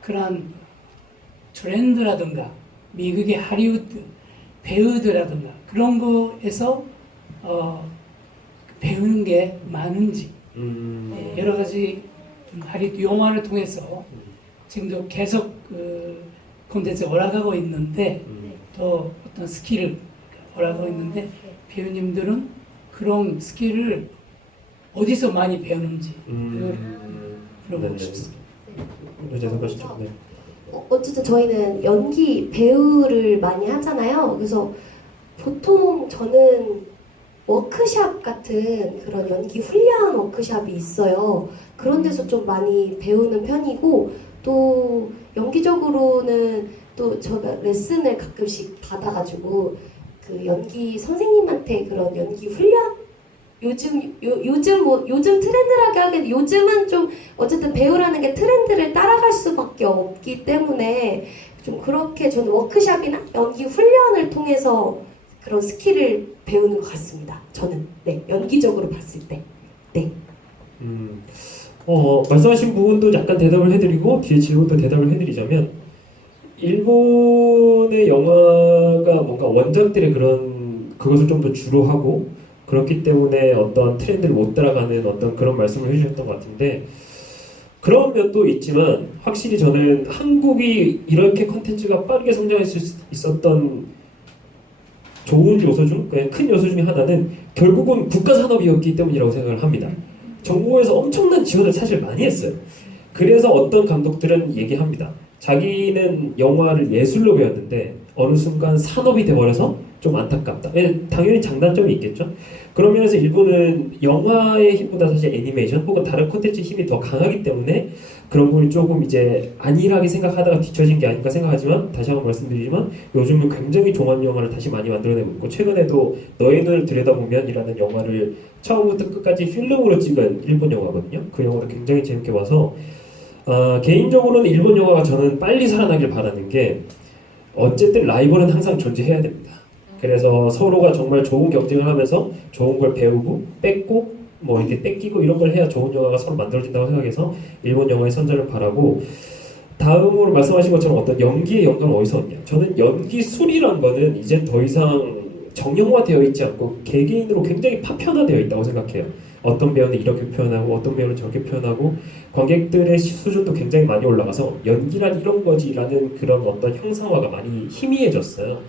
그런 트렌드라든가 미국의 하리우드 배우들라든가 그런 거에서 배우는 게 많은지 여러 가지 하리우드 영화를 통해서 지금도 계속 그 콘텐츠 올라가고 있는데 또 어떤 스킬을 올라가고 있는데 배우님들은 그런 스킬을 어디서 많이 배우는지 그걸 물어보고 싶습니다. 대답하시죠. 네. 어쨌든 저희는 연기 배우를 많이 하잖아요. 그래서 보통 저는 워크샵 같은 그런 연기 훈련 워크샵이 있어요. 그런 데서 좀 많이 배우는 편이고 또 연기적으로는 또 제가 레슨을 가끔씩 받아가지고 그 연기 선생님한테 그런 연기 훈련? 요즘 트렌드라게 하긴 요즘은 좀 어쨌든 배우라는 게 트렌드를 따라갈 수밖에 없기 때문에 좀 그렇게 저는 워크숍이나 연기 훈련을 통해서 그런 스킬을 배우는 것 같습니다. 저는 네 연기적으로 봤을 때 네. 말씀하신 부분도 약간 대답을 해드리고 뒤에 질문도 대답을 해드리자면 일본의 영화가 뭔가 원작들의 그것을 좀 더 주로 하고 그렇기 때문에 어떤 트렌드를 못 따라가는 어떤 그런 말씀을 해주셨던 것 같은데 그런 면도 있지만 확실히 저는 한국이 이렇게 콘텐츠가 빠르게 성장할 수 있었던 좋은 요소 중, 큰 요소 중에 하나는 결국은 국가 산업이었기 때문이라고 생각을 합니다. 정부에서 엄청난 지원을 사실 많이 했어요. 그래서 어떤 감독들은 얘기합니다. 자기는 영화를 예술로 배웠는데 어느 순간 산업이 돼버려서 좀 안타깝다. 당연히 장단점이 있겠죠. 그런 면에서 일본은 영화의 힘보다 사실 애니메이션 혹은 다른 콘텐츠 힘이 더 강하기 때문에 그런 부분이 조금 이제 안일하게 생각하다가 뒤처진 게 아닐까 생각하지만 다시 한번 말씀드리지만 요즘은 굉장히 종합 영화를 다시 많이 만들어내고 있고 최근에도 너의 눈을 들여다보면이라는 영화를 처음부터 끝까지 필름으로 찍은 일본 영화거든요. 그 영화도 굉장히 재밌게 봐서 개인적으로는 일본 영화가 저는 빨리 살아나길 바라는 게 어쨌든 라이벌은 항상 존재해야 됩니다. 그래서 서로가 정말 좋은 경쟁을 하면서 좋은 걸 배우고 뺏고 뭐 이렇게 뺏기고 이런 걸 해야 좋은 영화가 서로 만들어진다고 생각해서 일본 영화의 선전을 바라고 다음으로 말씀하신 것처럼 어떤 연기의 영감은 어디서 왔냐 저는 연기술이란 거는 이제 더 이상 정형화되어 있지 않고 개개인으로 굉장히 파편화되어 있다고 생각해요. 어떤 배우는 이렇게 표현하고 어떤 배우는 저렇게 표현하고 관객들의 수준도 굉장히 많이 올라가서 연기란 이런 거지라는 그런 어떤 형상화가 많이 희미해졌어요.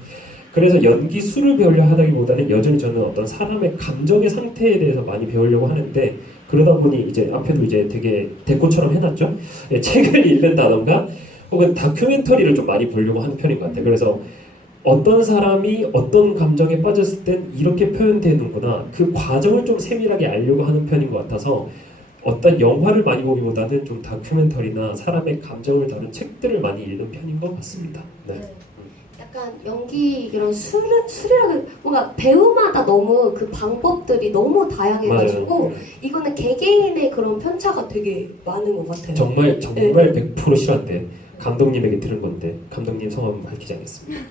그래서 연기술을 배우려 하다기보다는 여전히 저는 어떤 사람의 감정의 상태에 대해서 많이 배우려고 하는데 그러다 보니 이제 앞에도 이제 되게 대꼬처럼 해놨죠. 책을 읽는다던가 혹은 다큐멘터리를 좀 많이 보려고 하는 편인 것 같아요. 그래서 어떤 사람이 어떤 감정에 빠졌을 땐 이렇게 표현되는구나 그 과정을 좀 세밀하게 알려고 하는 편인 것 같아서 어떤 영화를 많이 보기보다는 좀 다큐멘터리나 사람의 감정을 다룬 책들을 많이 읽는 편인 것 같습니다. 네. 약간 연기 이런 술이라고 뭔가 배우마다 너무 그 방법들이 너무 다양해가지고 맞아요. 이거는 개개인의 그런 편차가 되게 많은 것 같아요. 정말 네. 100% 실화인데 감독님에게 들은 건데 감독님 성함은 밝히지 않겠습니다.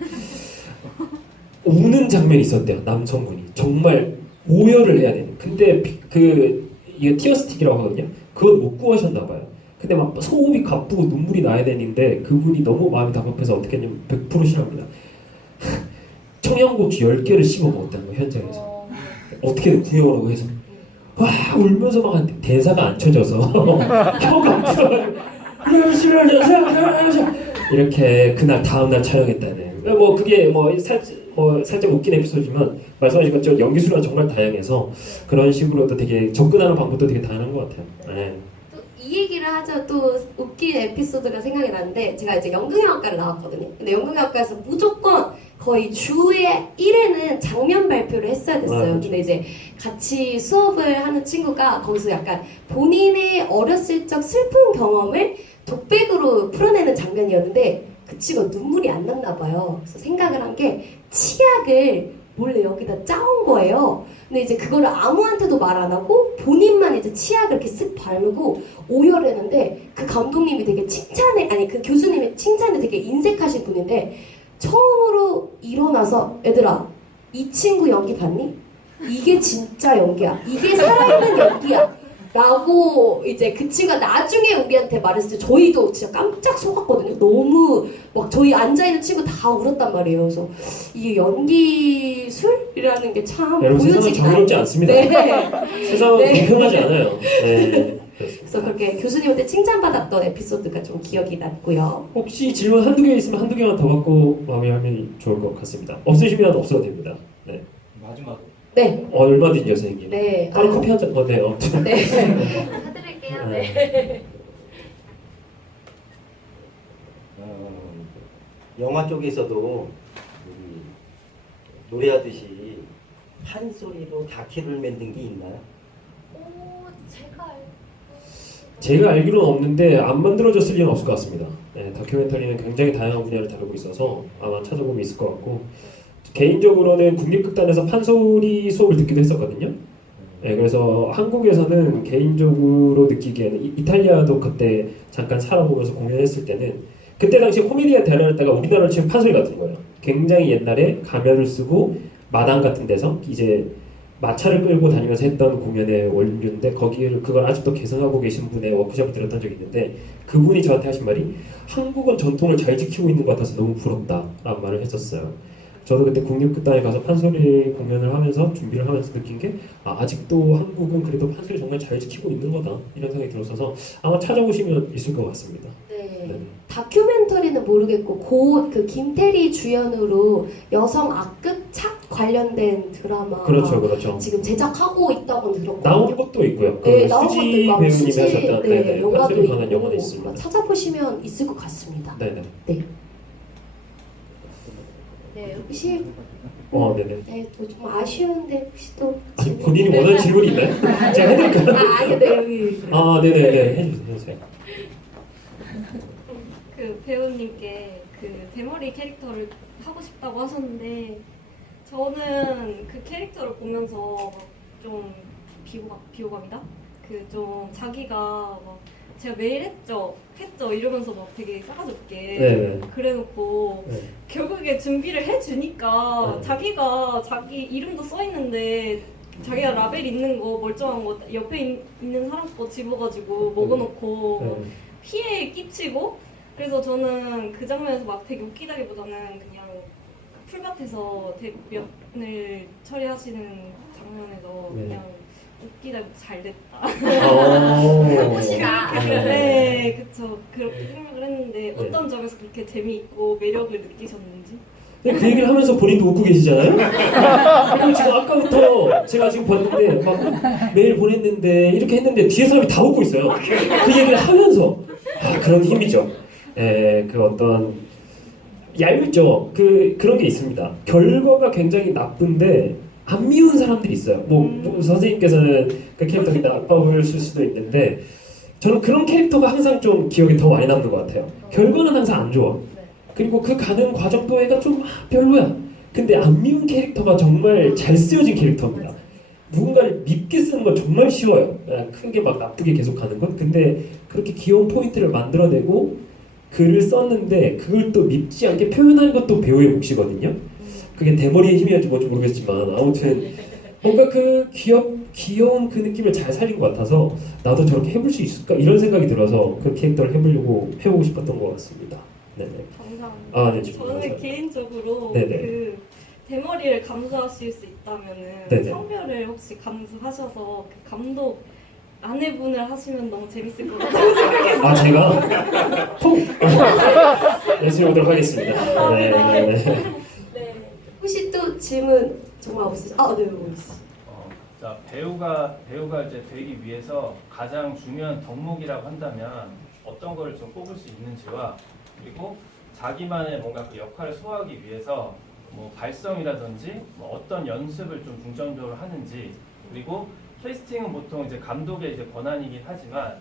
우는 장면이 있었대요. 남성분이 정말 오열을 해야 되는. 근데 이게 티어스틱이라고 하거든요. 그건 못 구하셨나 봐요. 근데 막 소음이 가쁘고 눈물이 나야 되는데 그분이 너무 마음이 답답해서 어떻게 했냐면 100% 실합니다. 청양고추 10개를 씹어 먹었다는 거예요. 현장에서. 어떻게든 구해오라고 해서 와 울면서 막 하는데 대사가 안 쳐져서 혀가 아프다가지고 이렇게 그날 다음날 촬영했다는. 뭐 그게 뭐 살짝 웃긴 에피소드지만 말씀하신 것처럼 연기술은 정말 다양해서 그런 식으로도 되게 접근하는 방법도 되게 다양한 것 같아요. 네. 이 얘기를 하자 또 웃긴 에피소드가 생각이 나는데 제가 이제 연극영화과를 나왔거든요. 근데 연극영화과에서 무조건 거의 주에 1회는 장면 발표를 했어야 됐어요. 근데 이제 같이 수업을 하는 친구가 거기서 약간 본인의 어렸을 적 슬픈 경험을 독백으로 풀어내는 장면이었는데 그 친구가 눈물이 안 났나 봐요. 그래서 생각을 한 게 치약을 몰래 여기다 짜온 거예요. 근데 이제 그거를 아무한테도 말 안 하고 본인만 이제 치약을 이렇게 쓱 바르고 오열했는데 그 감독님이 되게 그 교수님이 칭찬에 되게 인색하신 분인데 처음으로 일어나서 얘들아 이 친구 연기 봤니? 이게 진짜 연기야. 이게 살아있는 연기야. 라고 이제 그 친구가 나중에 우리한테 말했을 때 저희도 진짜 깜짝 속았거든요. 너무 막 저희 앉아있는 친구 다 울었단 말이에요. 그래서 이게 연기술이라는 게 참 여러분 세상은 보여지기 정의롭지 않습니다. 네. 세상은 네. 공평하지 않아요. 네. 그래서 그렇게 교수님한테 칭찬받았던 에피소드가 좀 기억이 났고요. 혹시 질문 한두 개 있으면 한두 개만 더 받고 마무리하면 좋을 것 같습니다. 없으시면 없어도 됩니다. 네. 마지막 네. 얼마든지 선생님. 네. 다른 커피 한 잔. 네. 아무튼. 네. 사드릴게요. 네. 영화 쪽에서도 우리 노래하듯이 판소리로 다큐를 만든 게 있나요? 제가 알기로는 없는데 안 만들어졌을 리는 없을 것 같습니다. 네, 다큐멘터리는 굉장히 다양한 분야를 다루고 있어서 아마 찾아보면 있을 것 같고 개인적으로는 국립극단에서 판소리 수업을 듣기도 했었거든요. 네, 그래서 한국에서는 개인적으로 느끼기에는 이탈리아도 그때 잠깐 살아보면서 공연했을 때는 그때 당시 코미디아 대련을 했다가 우리나라로 치면 판소리 같은 거예요. 굉장히 옛날에 가면을 쓰고 마당 같은 데서 이제 마차를 끌고 다니면서 했던 공연의 원류인데 그걸 아직도 계승하고 계신 분의 워크숍을 들었던 적이 있는데 그분이 저한테 하신 말이 한국은 전통을 잘 지키고 있는 것 같아서 너무 부럽다라는 말을 했었어요. 저도 그때 국립극단에 가서 판소리 공연을 하면서 준비를 하면서 느낀 게 아직도 한국은 그래도 판소리 정말 잘 지키고 있는 거다 이런 생각이 들었어서 아마 찾아보시면 있을 것 같습니다. 네. 네. 다큐멘터리는 모르겠고 그 김태리 주연으로 여성 악극착 관련된 드라마가 그렇죠. 지금 제작하고 있다고 들었거든요. 나온 것도 있고요. 네, 그 나온 것도 수지 있고 배우님이 하셨던 네, 영화도 판소리 있고 관한 영화도 있습니다. 찾아보시면 있을 것 같습니다. 네네. 네, 혹시 네네. 네, 좀 아쉬운데 혹시 또 아니, 본인이 원하는 질문이 있나요? 제가 해드릴까요? 아니, 네, 여기. 네네네. 해주세요. 그 배우님께 그 대머리 캐릭터를 하고 싶다고 하셨는데 저는 그 캐릭터를 보면서 좀 비호감이다? 그 좀 자기가 막 제가 매일 했죠 이러면서 막 되게 싸가지 없게 네네. 그래놓고 네. 결국에 준비를 해주니까 네. 자기가 자기 이름도 써있는데 자기가 라벨 있는 거 멀쩡한 거 옆에 있는 사람 거 집어가지고 먹어놓고 네. 피해 끼치고 그래서 저는 그 장면에서 막 되게 웃기다기보다는 그냥 그 풀밭에서 대면을 처리하시는 장면에서 네. 그냥 웃기다 잘 됐다. 네, 그쵸. 그렇게 생각을 했는데 어떤 점에서 그렇게 재미있고 매력을 느끼셨는지? 그 얘기를 하면서 본인도 웃고 계시잖아요? 그리고 지금 아까부터 제가 지금 봤는데 막 메일 보냈는데 이렇게 했는데 뒤에 사람이 다 웃고 있어요. 그 얘기를 하면서 그런 힘이죠. 그 어떤 얄밉죠. 그런 게 있습니다. 결과가 굉장히 나쁜데 안 미운 사람들이 있어요. 뭐 선생님께서는 그 캐릭터에 낙법을 쓸 수도 있는데 저는 그런 캐릭터가 항상 좀 기억에 더 많이 남는 것 같아요. 결과는 항상 안 좋아. 그리고 그 가는 과정 또해가 좀 별로야. 근데 안 미운 캐릭터가 정말 잘 쓰여진 캐릭터입니다. 누군가를 밉게 쓰는 건 정말 쉬워요. 큰 게 막 나쁘게 계속 가는 건. 근데 그렇게 귀여운 포인트를 만들어내고 글을 썼는데 그걸 또 밉지 않게 표현하는 것도 배우의 몫이거든요. 그게 대머리의 힘이었지 뭔지 모르겠지만 아무튼 뭔가 그 귀여운 그 느낌을 잘 살린 것 같아서 나도 저렇게 해볼 수 있을까 이런 생각이 들어서 그 캐릭터를 해보고 싶었던 것 같습니다. 네네. 감사합니다. 네, 저는 감사합니다. 개인적으로 네네. 그 대머리를 감수하실 수 있다면은 네네. 성별을 혹시 감수하셔서 그 감독 아내분을 하시면 너무 재밌을 것 같아요. 생각했어요. 제가 통 연습해 보도록 하겠습니다. 네. 네. 혹시 또 질문 정말 없으세요? 네, 있어요. 자, 배우가 이제 되기 위해서 가장 중요한 덕목이라고 한다면 어떤 거를 좀 뽑을 수 있는지와 그리고 자기만의 뭔가 그 역할을 소화하기 위해서 뭐 발성이라든지 뭐 어떤 연습을 좀 중점적으로 하는지 그리고 캐스팅은 보통 이제 감독의 이제 권한이긴 하지만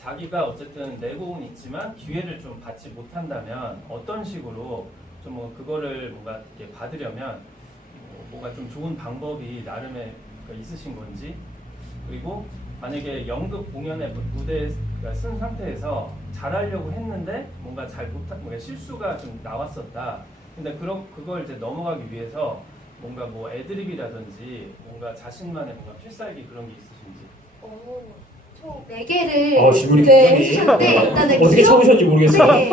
자기가 어쨌든 내공은 있지만 기회를 좀 받지 못한다면 어떤 식으로 좀 뭐 그거를 뭔가 이렇게 받으려면 뭔가 좀 좋은 방법이 나름의 있으신 건지 그리고 만약에 연극 공연의 무대에 쓴 상태에서 잘하려고 했는데 뭔가 잘 못한 뭔가 실수가 좀 나왔었다. 근데 그걸 이제 넘어가기 위해서 뭔가 뭐 애드립이라든지 뭔가 자신만의 뭔가 필살기 그런 게 있으신지. 총 4개를 질문이 해주셨는데 일단은 어떻게 참으셨는지 모르겠어요. 네.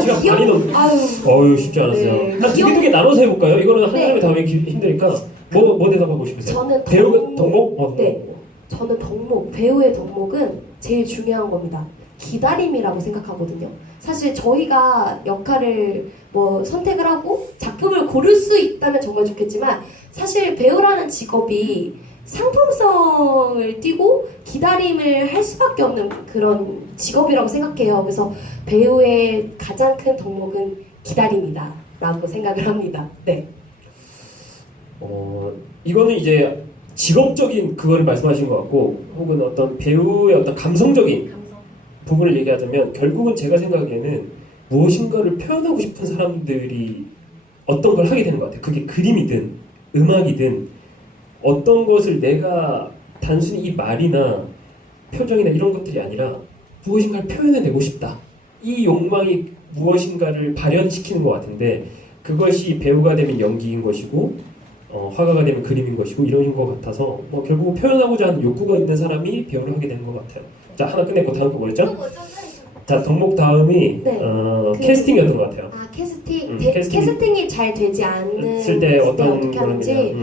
시간 많이 넘. 아유, 쉽지 않았어요. 네. 한 두 개 나눠서 해볼까요? 이거는 한 네. 사람이 다음에 힘드니까 뭐 대답하고 싶으세요? 저는 배우가 덕목? 네. 저는 덕목, 배우의 덕목은 제일 중요한 겁니다. 기다림이라고 생각하거든요. 사실 저희가 역할을 뭐 선택을 하고 작품을 고를 수 있다면 정말 좋겠지만 사실 배우라는 직업이 상품성을 띠고 기다림을 할 수밖에 없는 그런 직업이라고 생각해요. 그래서 배우의 가장 큰 덕목은 기다림이다 라고 생각을 합니다. 네. 이거는 이제 직업적인 그거를 말씀하신 것 같고 혹은 어떤 배우의 어떤 감성적인 부분을 얘기하자면 결국은 제가 생각하기에는 무엇인가를 표현하고 싶은 사람들이 어떤 걸 하게 되는 것 같아요. 그게 그림이든 음악이든 어떤 것을 내가 단순히 이 말이나 표정이나 이런 것들이 아니라 무엇인가를 표현해내고 싶다. 이 욕망이 무엇인가를 발현시키는 것 같은데 그것이 배우가 되면 연기인 것이고 화가가 되면 그림인 것이고 이런 것 같아서 결국 표현하고자 하는 욕구가 있는 사람이 배우를 하게 되는 것 같아요. 자, 하나 끝냈고 다음 거 뭐였죠? 자, 덕목 다음이 네. 캐스팅이었던 것 같아요. 아, 캐스팅. 캐스팅. 캐스팅이 잘 되지 않는 쓸 때 어떤 어떻게 하는지.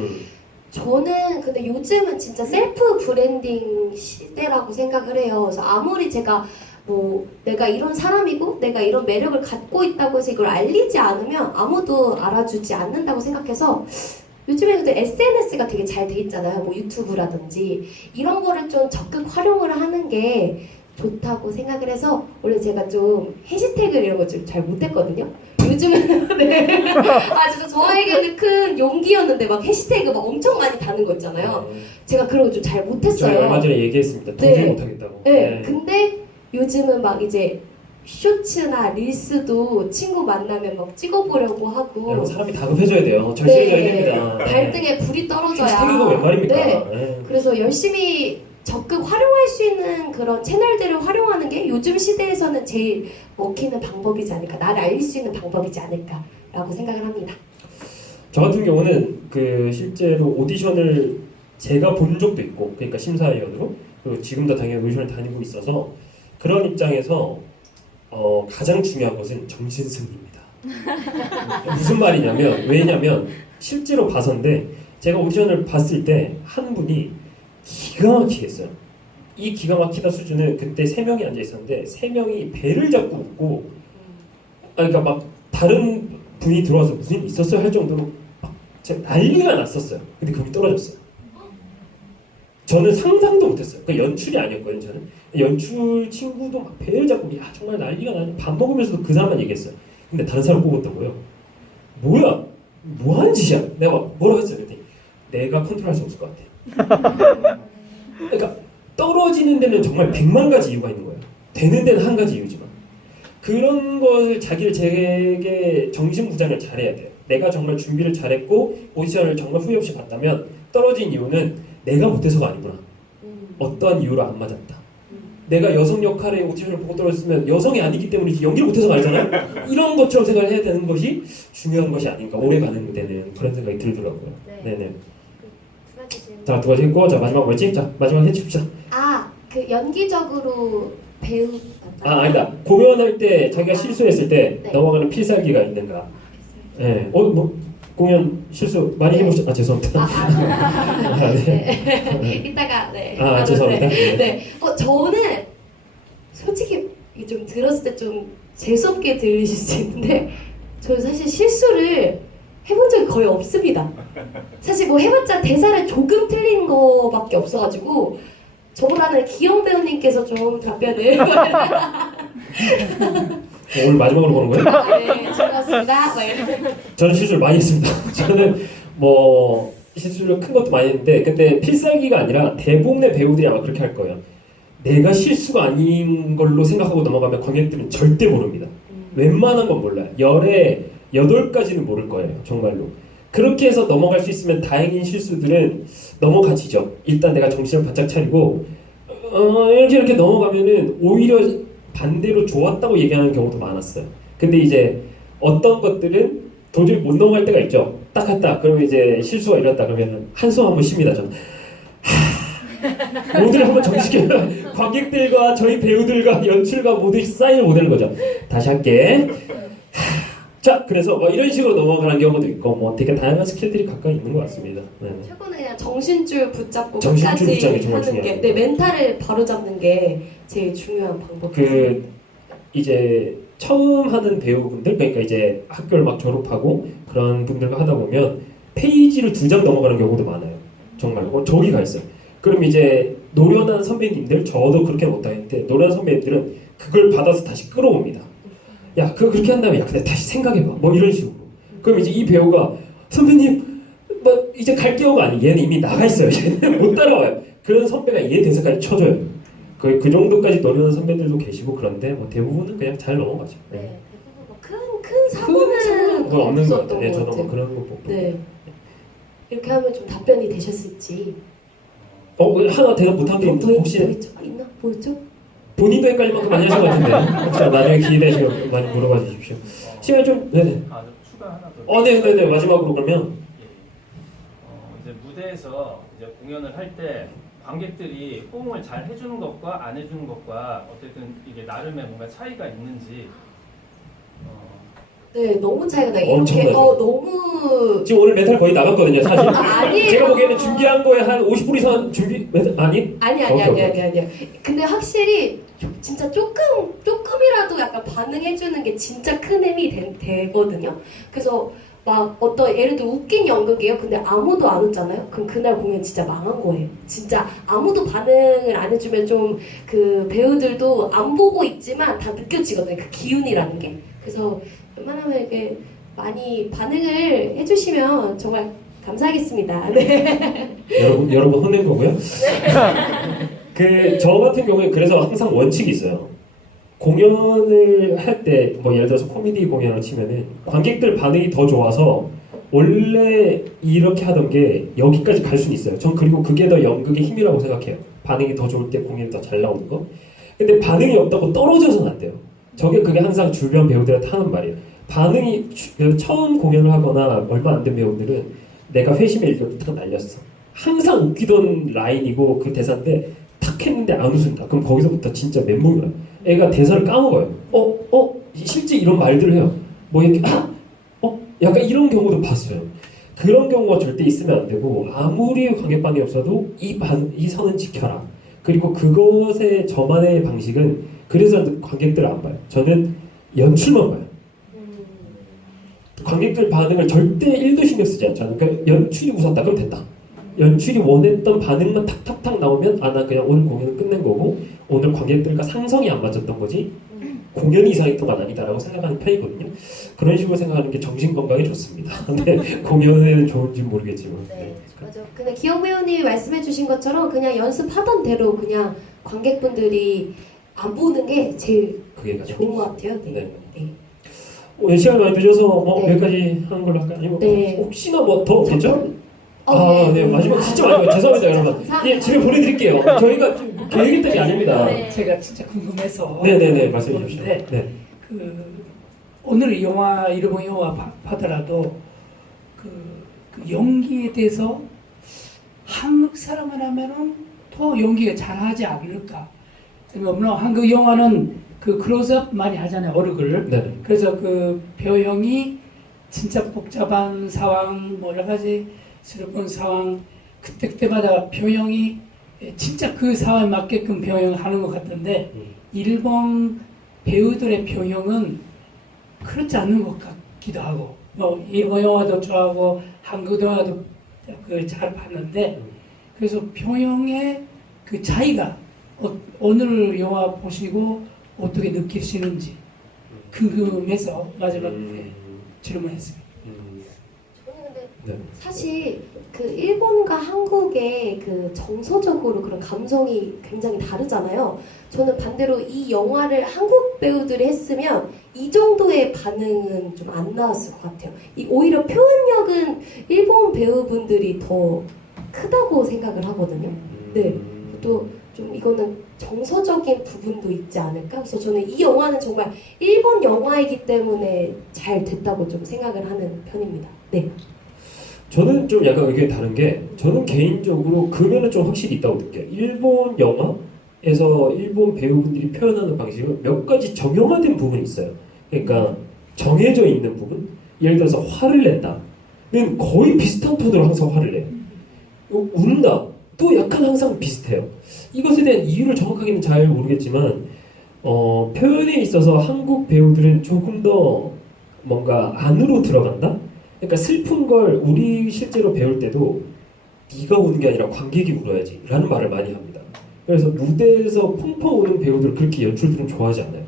저는 근데 요즘은 진짜 셀프 브랜딩 시대라고 생각을 해요. 그래서 아무리 제가 뭐 내가 이런 사람이고 내가 이런 매력을 갖고 있다고 해서 이걸 알리지 않으면 아무도 알아주지 않는다고 생각해서 요즘에 근데 SNS가 되게 잘 돼 있잖아요. 뭐 유튜브라든지 이런 거를 좀 적극 활용을 하는 게 좋다고 생각을 해서 원래 제가 좀 해시태그 이런 거 좀 잘 못했거든요. 요즘은 네. 아 진짜 저에게는 큰 용기였는데 막 해시태그 막 엄청 많이 다는 거 있잖아요. 제가 그런 거 좀 잘 저희 못했어요. 얼마 전에 얘기했습니다. 도저히 네. 못하겠다고. 네. 근데 요즘은 막 이제 쇼츠나 릴스도 친구 만나면 막 찍어보려고 하고 여러분 사람이 다급해져야 돼요. 절실해져야 됩니다. 발등에 불이 떨어져야. 해시태그가 웬 말입니까? 네. 네. 그래서 열심히 적극 활용할 수 있는 그런 채널들을 활용하는 게 요즘 시대에서는 제일 먹히는 방법이지 않을까, 나를 알릴 수 있는 방법이지 않을까라고 생각을 합니다. 저 같은 경우는 그 실제로 오디션을 제가 본 적도 있고, 그러니까 심사위원으로, 그리고 지금도 당연히 오디션을 다니고 있어서 그런 입장에서 가장 중요한 것은 정신승리입니다. 무슨 말이냐면, 왜냐면 실제로 봐서인데 제가 오디션을 봤을 때 한 분이 기가 막히게 했어요. 이 기가 막히다 수준은 그때 3명이 앉아 있었는데 3명이 배를 잡고 웃고, 그러니까 막 다른 분이 들어와서 무슨 일 있었어요 할 정도로 막 난리가 났었어요. 근데 그분이 떨어졌어요. 저는 상상도 못했어요. 그 연출이 아니었거든요. 저는 연출 친구도 막 배를 잡고 야 정말 난리가 나니 밥 먹으면서도 그 사람만 얘기했어요. 근데 다른 사람 뽑았던 거예요. 뭐야? 뭐 하는 짓이야? 내가 막 뭐라고 했어요. 그랬더니 내가 컨트롤할 수 없을 것 같아. 그러니까 떨어지는 데는 정말 100만 가지 이유가 있는 거예요. 되는 데는 한 가지 이유지만 그런 것을 자기를 제게 정신무장을 잘해야 돼요. 내가 정말 준비를 잘했고 오디션을 정말 후회 없이 봤다면 떨어진 이유는 내가 못해서가 아니구나. 어떠한 이유로 안 맞았다. 내가 여성 역할의 오디션을 보고 떨어졌으면 여성이 아니기 때문이지 연기를 못해서가 아니잖아요. 이런 것처럼 생각을 해야 되는 것이 중요한 것이 아닌가. 오래 가는 데는 그런 생각이 들더라고요. 네네. 자, 2가지 했고, 자 마지막 뭐였지? 자 마지막 해줍시다. 아, 그 연기적으로 배우 아니다. 공연할 때 자기가 실수했을 때 네. 넘어가는 필살기가 있는가? 네. 뭐 공연 실수 많이 해보셨? 아 죄송합니다. 네. 이따가 네. 죄송합니다. 네. 저는 솔직히 이게 좀 들었을 때 좀 재수없게 들리실 수 있는데 저는 사실 실수를 해본 적이 거의 없습니다. 사실 뭐 해봤자 대사를 조금 틀린 거밖에 없어가지고 저보다는 기영 배우님께서 좀 답변을 오늘 마지막으로 보는 거예요? 네, 즐거웠습니다. 저는 실수를 많이 했습니다. 저는 뭐 실수를 큰 것도 많이 했는데 근데 필살기가 아니라 대부분의 배우들이 아마 그렇게 할 거예요. 내가 실수가 아닌 걸로 생각하고 넘어가면 관객들은 절대 모릅니다. 웬만한 건 몰라요. 10에 8가지는 모를 거예요. 정말로. 그렇게 해서 넘어갈 수 있으면 다행인 실수들은 넘어가지죠. 일단 내가 정신을 바짝 차리고 이렇게 넘어가면은 오히려 반대로 좋았다고 얘기하는 경우도 많았어요. 근데 이제 어떤 것들은 도저히 못 넘어갈 때가 있죠. 딱 했다. 그러면 이제 실수가 일어났다. 그러면 한숨 한번 쉽니다. 저는. 모두를 한번 정리시키면 관객들과 저희 배우들과 연출가 모두 사인을 못 하는 거죠. 다시 할게. 자, 그래서 이런 식으로 넘어가는 경우도 있고 뭐 되게 다양한 스킬들이 가까이 있는 것 같습니다. 네. 최고는 그냥 정신줄 붙잡고 정신줄 끝까지 붙잡기 정말 하는 게, 중요해요. 네, 멘탈을 바로 잡는 게 제일 중요한 방법이에요. 이제 처음 하는 배우분들, 그러니까 이제 학교를 막 졸업하고 그런 분들과 하다 보면 페이지를 2장 넘어가는 경우도 많아요. 정말 저기 가 있어요. 그럼 이제 노련한 선배님들, 저도 그렇게 못하는데 노련한 선배님들은 그걸 받아서 다시 끌어옵니다. 야, 그거 그렇게 한다면 야, 근데 다시 생각해봐. 뭐 이런 식으로. 그럼 이제 이 배우가 선배님, 뭐 이제 갈 경우가 아니. 얘는 이미 나가 있어요. 얘는 못 따라와요. 그런 선배가 얘 대사까지 쳐줘요. 그 정도까지 노련한 선배들도 계시고 그런데 뭐 대부분은 그냥 잘 넘어가죠. 네. 큰 사고는 그건 없는 것 같아요. 없었던 네, 것 저도 같아요. 뭐 그런 거 보고. 네. 이렇게 하면 좀 답변이 되셨을지. 하나 대답 못한 게 뭐 혹시 있죠? 있나? 뭐였죠? 본인도 헷갈릴 만큼 많이 하신 것 같은데 혹시 나중에 기회 되시면 많이 물어봐 주십시오. 시간 좀 네네. 아, 저 추가 하나 더. 네네네 마지막으로 그러면 예. 이제 무대에서 이제 공연을 할 때 관객들이 호응을 잘 해주는 것과 안 해주는 것과 어쨌든 이게 나름의 뭔가 차이가 있는지. 네, 너무 차이가 나요. 이렇게 엄청나죠. 너무 지금 오늘 멘탈 거의 나갔거든요 사실. 아니에요. 제가 보기에는 준비한 거에 한 50% 이상 준비 멘탈 아니? 아니. 근데 확실히 진짜 조금이라도 약간 반응해주는 게 진짜 큰 힘이 되거든요. 그래서 막 어떤 예를 들어 웃긴 연극이에요. 근데 아무도 안 웃잖아요. 그럼 그날 공연 진짜 망한 거예요. 진짜 아무도 반응을 안 해주면 좀 그 배우들도 안 보고 있지만 다 느껴지거든요. 그 기운이라는 게. 그래서 웬만하면 이렇게 많이 반응을 해주시면 정말 감사하겠습니다. 네. 여러분 혼낸 거고요. 그 저 같은 경우에 그래서 항상 원칙이 있어요. 공연을 할 때 뭐 예를 들어서 코미디 공연을 치면은 관객들 반응이 더 좋아서 원래 이렇게 하던 게 여기까지 갈 수는 있어요. 전 그리고 그게 더 연극의 힘이라고 생각해요. 반응이 더 좋을 때 공연이 더 잘 나오는 거. 근데 반응이 없다고 떨어져서는 안 돼요. 그게 항상 주변 배우들한테 하는 말이에요. 반응이 처음 공연을 하거나 얼마 안 된 배우들은 내가 회심의 일격을 탁 날렸어. 항상 웃기던 라인이고 그 대사인데 탁 했는데 안 웃는다. 그럼 거기서부터 진짜 멘붕이 와요. 애가 대사를 까먹어요. 실제 이런 말들을 해요. 뭐 이렇게 약간 이런 경우도 봤어요. 그런 경우가 절대 있으면 안 되고 아무리 관객 반응이 없어도 이 선은 지켜라. 그리고 그것의 저만의 방식은 그래서 관객들 안 봐요. 저는 연출만 봐요. 관객들 반응을 절대 1도 신경 쓰지 않잖아요. 그러니까 연출이 웃었다 그럼 됐다. 연출이 원했던 반응만 탁탁탁 나오면 나 그냥 오늘 공연은 끝낸 거고 오늘 관객들과 상성이 안 맞았던 거지 공연이 이상했던 건 아니다라고 생각하는 편이거든요. 그런 식으로 생각하는 게 정신 건강에 좋습니다. 근데 공연에는 좋은지 모르겠지만. 네, 맞아. 근데 기영 배우님이 말씀해주신 것처럼 그냥 연습하던 대로 그냥 관객분들이 안 보는 게 제일 그게 가장 좋은 것 같아요. 네. 네. 네. 오늘 시간 많이 늦어서 네. 여기까지 하는 걸로 할까요? 아니면 네. 혹시나 뭐 더 없겠죠? 네. 마지막 진짜 마지막 죄송합니다 여러분. 감사합니다. 집에 보내드릴게요. 저희가 좀 계획이 때문에 아닙니다. 네. 제가 진짜 궁금해서 네네네 말씀해 주십시오. 네. 네. 오늘 영화 일본 영화 봐더라도 그 연기에 대해서 한국 사람을 하면은 더 연기가 잘하지 않을까. 물론 한국 영화는 그 클로즈업 많이 하잖아요 얼굴을. 네. 그래서 그 표현이 진짜 복잡한 상황, 뭐 여러 가지 슬픈 상황, 그때마다 표현이 진짜 그 상황에 맞게끔 표현하는 것 같은데 일본 배우들의 표현은 그렇지 않는 것 같기도 하고, 뭐 일본 영화도 좋아하고 한국 영화도 잘 봤는데 그래서 표현의 그 차이가 오늘 영화 보시고 어떻게 느끼시는지 궁금해서 마지막에 질문했습니다. 저는 근데 네. 사실 그 일본과 한국의 그 정서적으로 그런 감성이 굉장히 다르잖아요. 저는 반대로 이 영화를 한국 배우들이 했으면 이 정도의 반응은 좀 안 나왔을 것 같아요. 오히려 표현력은 일본 배우분들이 더 크다고 생각을 하거든요. 네. 또 좀 이거는 정서적인 부분도 있지 않을까? 그래서 저는 이 영화는 정말 일본 영화이기 때문에 잘 됐다고 좀 생각을 하는 편입니다. 네. 저는 좀 약간 의견이 다른 게 저는 개인적으로 그 면은 좀 확실히 있다고 느껴요. 일본 영화에서 일본 배우분들이 표현하는 방식은 몇 가지 정형화된 부분이 있어요. 그러니까 정해져 있는 부분, 예를 들어서 화를 낸다는 거의 비슷한 톤으로 항상 화를 내요. 운다 또 약간 항상 비슷해요. 이것에 대한 이유를 정확하게는 잘 모르겠지만 표현에 있어서 한국 배우들은 조금 더 뭔가 안으로 들어간다? 그러니까 슬픈 걸 우리 실제로 배울 때도 네가 우는 게 아니라 관객이 울어야지 라는 말을 많이 합니다. 그래서 무대에서 펑펑 우는 배우들 그렇게 연출들은 좋아하지 않아요.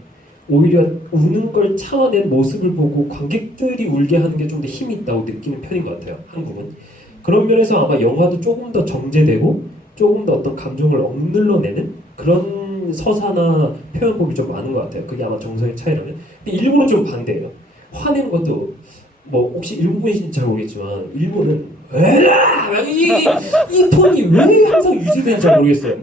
오히려 우는 걸 참아낸 모습을 보고 관객들이 울게 하는 게 좀 더 힘이 있다고 느끼는 편인 것 같아요. 한국은. 그런 면에서 아마 영화도 조금 더 정제되고 조금 더 어떤 감정을 억눌러내는 그런 서사나 표현법이 좀 많은 것 같아요. 그게 아마 정서의 차이라면. 근데 일본은 좀 반대예요. 화내는 것도 뭐 혹시 일본 분이신지 잘 모르겠지만 일본은 에라 이 톤이 왜 항상 유지되는지 잘 모르겠어요.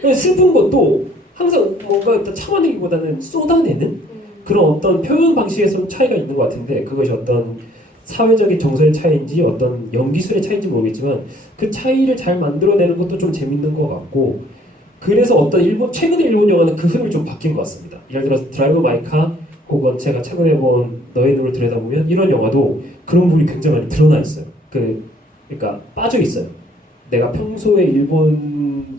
그냥 슬픈 것도 항상 뭔가 참아내기보다는 쏟아내는 그런 어떤 표현 방식에서 차이가 있는 것 같은데 그것이 어떤 사회적인 정서의 차이인지 어떤 연기술의 차이인지 모르겠지만 그 차이를 잘 만들어내는 것도 좀 재밌는 것 같고 그래서 어떤 최근에 일본 영화는 그 흐름이 좀 바뀐 것 같습니다. 예를 들어서 드라이브 마이 카 혹은 제가 최근에 본 너의 눈을 들여다보면 이런 영화도 그런 부분이 굉장히 많이 드러나 있어요. 그러니까 빠져 있어요. 내가 평소에 일본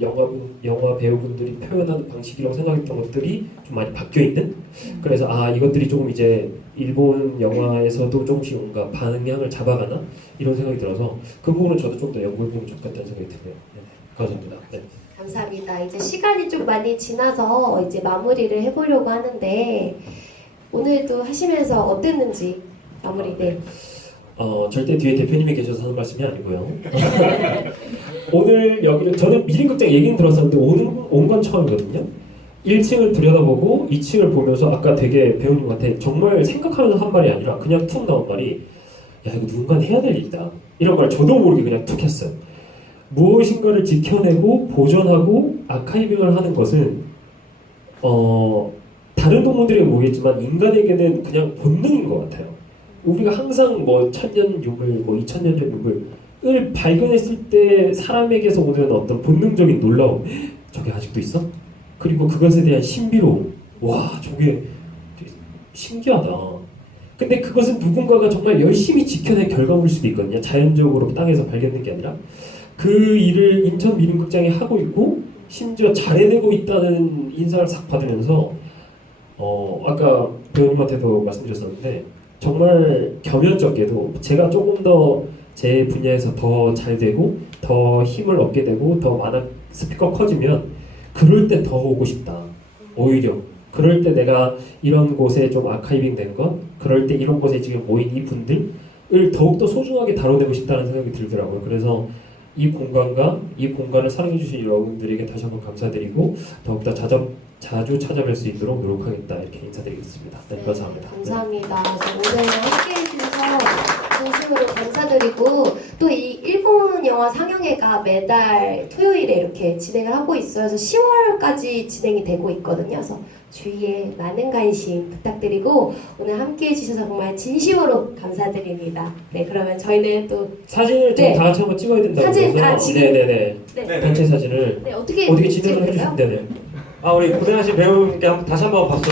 영화 배우분들이 표현하는 방식이라고 생각했던 것들이 좀 많이 바뀌어 있는. 그래서 이것들이 조금 이제 일본 영화에서도 조금씩 뭔가 방향을 잡아가나 이런 생각이 들어서 그 부분은 저도 좀 더 연구해보면 좋겠다는 생각이 드네요. 네, 감사합니다. 네. 감사합니다. 이제 시간이 좀 많이 지나서 이제 마무리를 해보려고 하는데 오늘도 하시면서 어땠는지 마무리. 네. 절대 뒤에 대표님이 계셔서 하는 말씀이 아니고요. 오늘 여기를 저는 미림극장 얘기는 들었었는데 온 건 처음이거든요. 1층을 들여다보고 2층을 보면서 아까 되게 배우님한테 정말 생각하면서 한 말이 아니라 그냥 툭 나온 말이 야 이거 누군가 해야 될 일이다. 이런 걸 저도 모르게 그냥 툭 했어요. 무엇인가를 지켜내고 보존하고 아카이빙을 하는 것은 다른 동물들에게 모르겠지만 인간에게는 그냥 본능인 것 같아요. 우리가 항상 뭐 천년 유물, 뭐 2000년 전 유물을 발견했을 때 사람에게서 오는 어떤 본능적인 놀라움, 저게 아직도 있어? 그리고 그것에 대한 신비로움, 와 저게 신기하다. 근데 그것은 누군가가 정말 열심히 지켜낸 결과물일 수도 있거든요. 자연적으로 땅에서 발견된 게 아니라 그 일을 인천 미림극장이 하고 있고 심지어 잘 해내고 있다는 인사를 싹 받으면서 아까 배우님한테도 말씀드렸었는데 정말 겸연쩍게도 제가 조금 더 제 분야에서 더 잘 되고 더 힘을 얻게 되고 더 많은 스피커 커지면 그럴 때 더 오고 싶다. 오히려 그럴 때 내가 이런 곳에 좀 아카이빙 된 것, 그럴 때 이런 곳에 지금 모인 이 분들을 더욱더 소중하게 다뤄내고 싶다는 생각이 들더라고요. 그래서 이 공간과 이 공간을 사랑해주신 여러분들에게 다시 한번 감사드리고 더욱더 자주 찾아뵐 수 있도록 노력하겠다 이렇게 인사드리겠습니다. 네, 감사합니다. 감사합니다. 오늘 함께해 주셔서 진심으로 감사드리고 또 이 일본 영화 상영회가 매달 토요일에 이렇게 진행을 하고 있어요. 그래서 10월까지 진행이 되고 있거든요. 그래서 주위에 많은 관심 부탁드리고 오늘 함께해 주셔서 정말 진심으로 감사드립니다. 네, 그러면 저희는 또 사진을 좀 다 같이 한번 찍어야 된다고 사진, 해서 지금? 네네네 네. 단체 사진을 네, 어떻게 진행을 찍을까요? 해주시면 되네요. 우리 고생하신 배우님께 다시 한번 박수.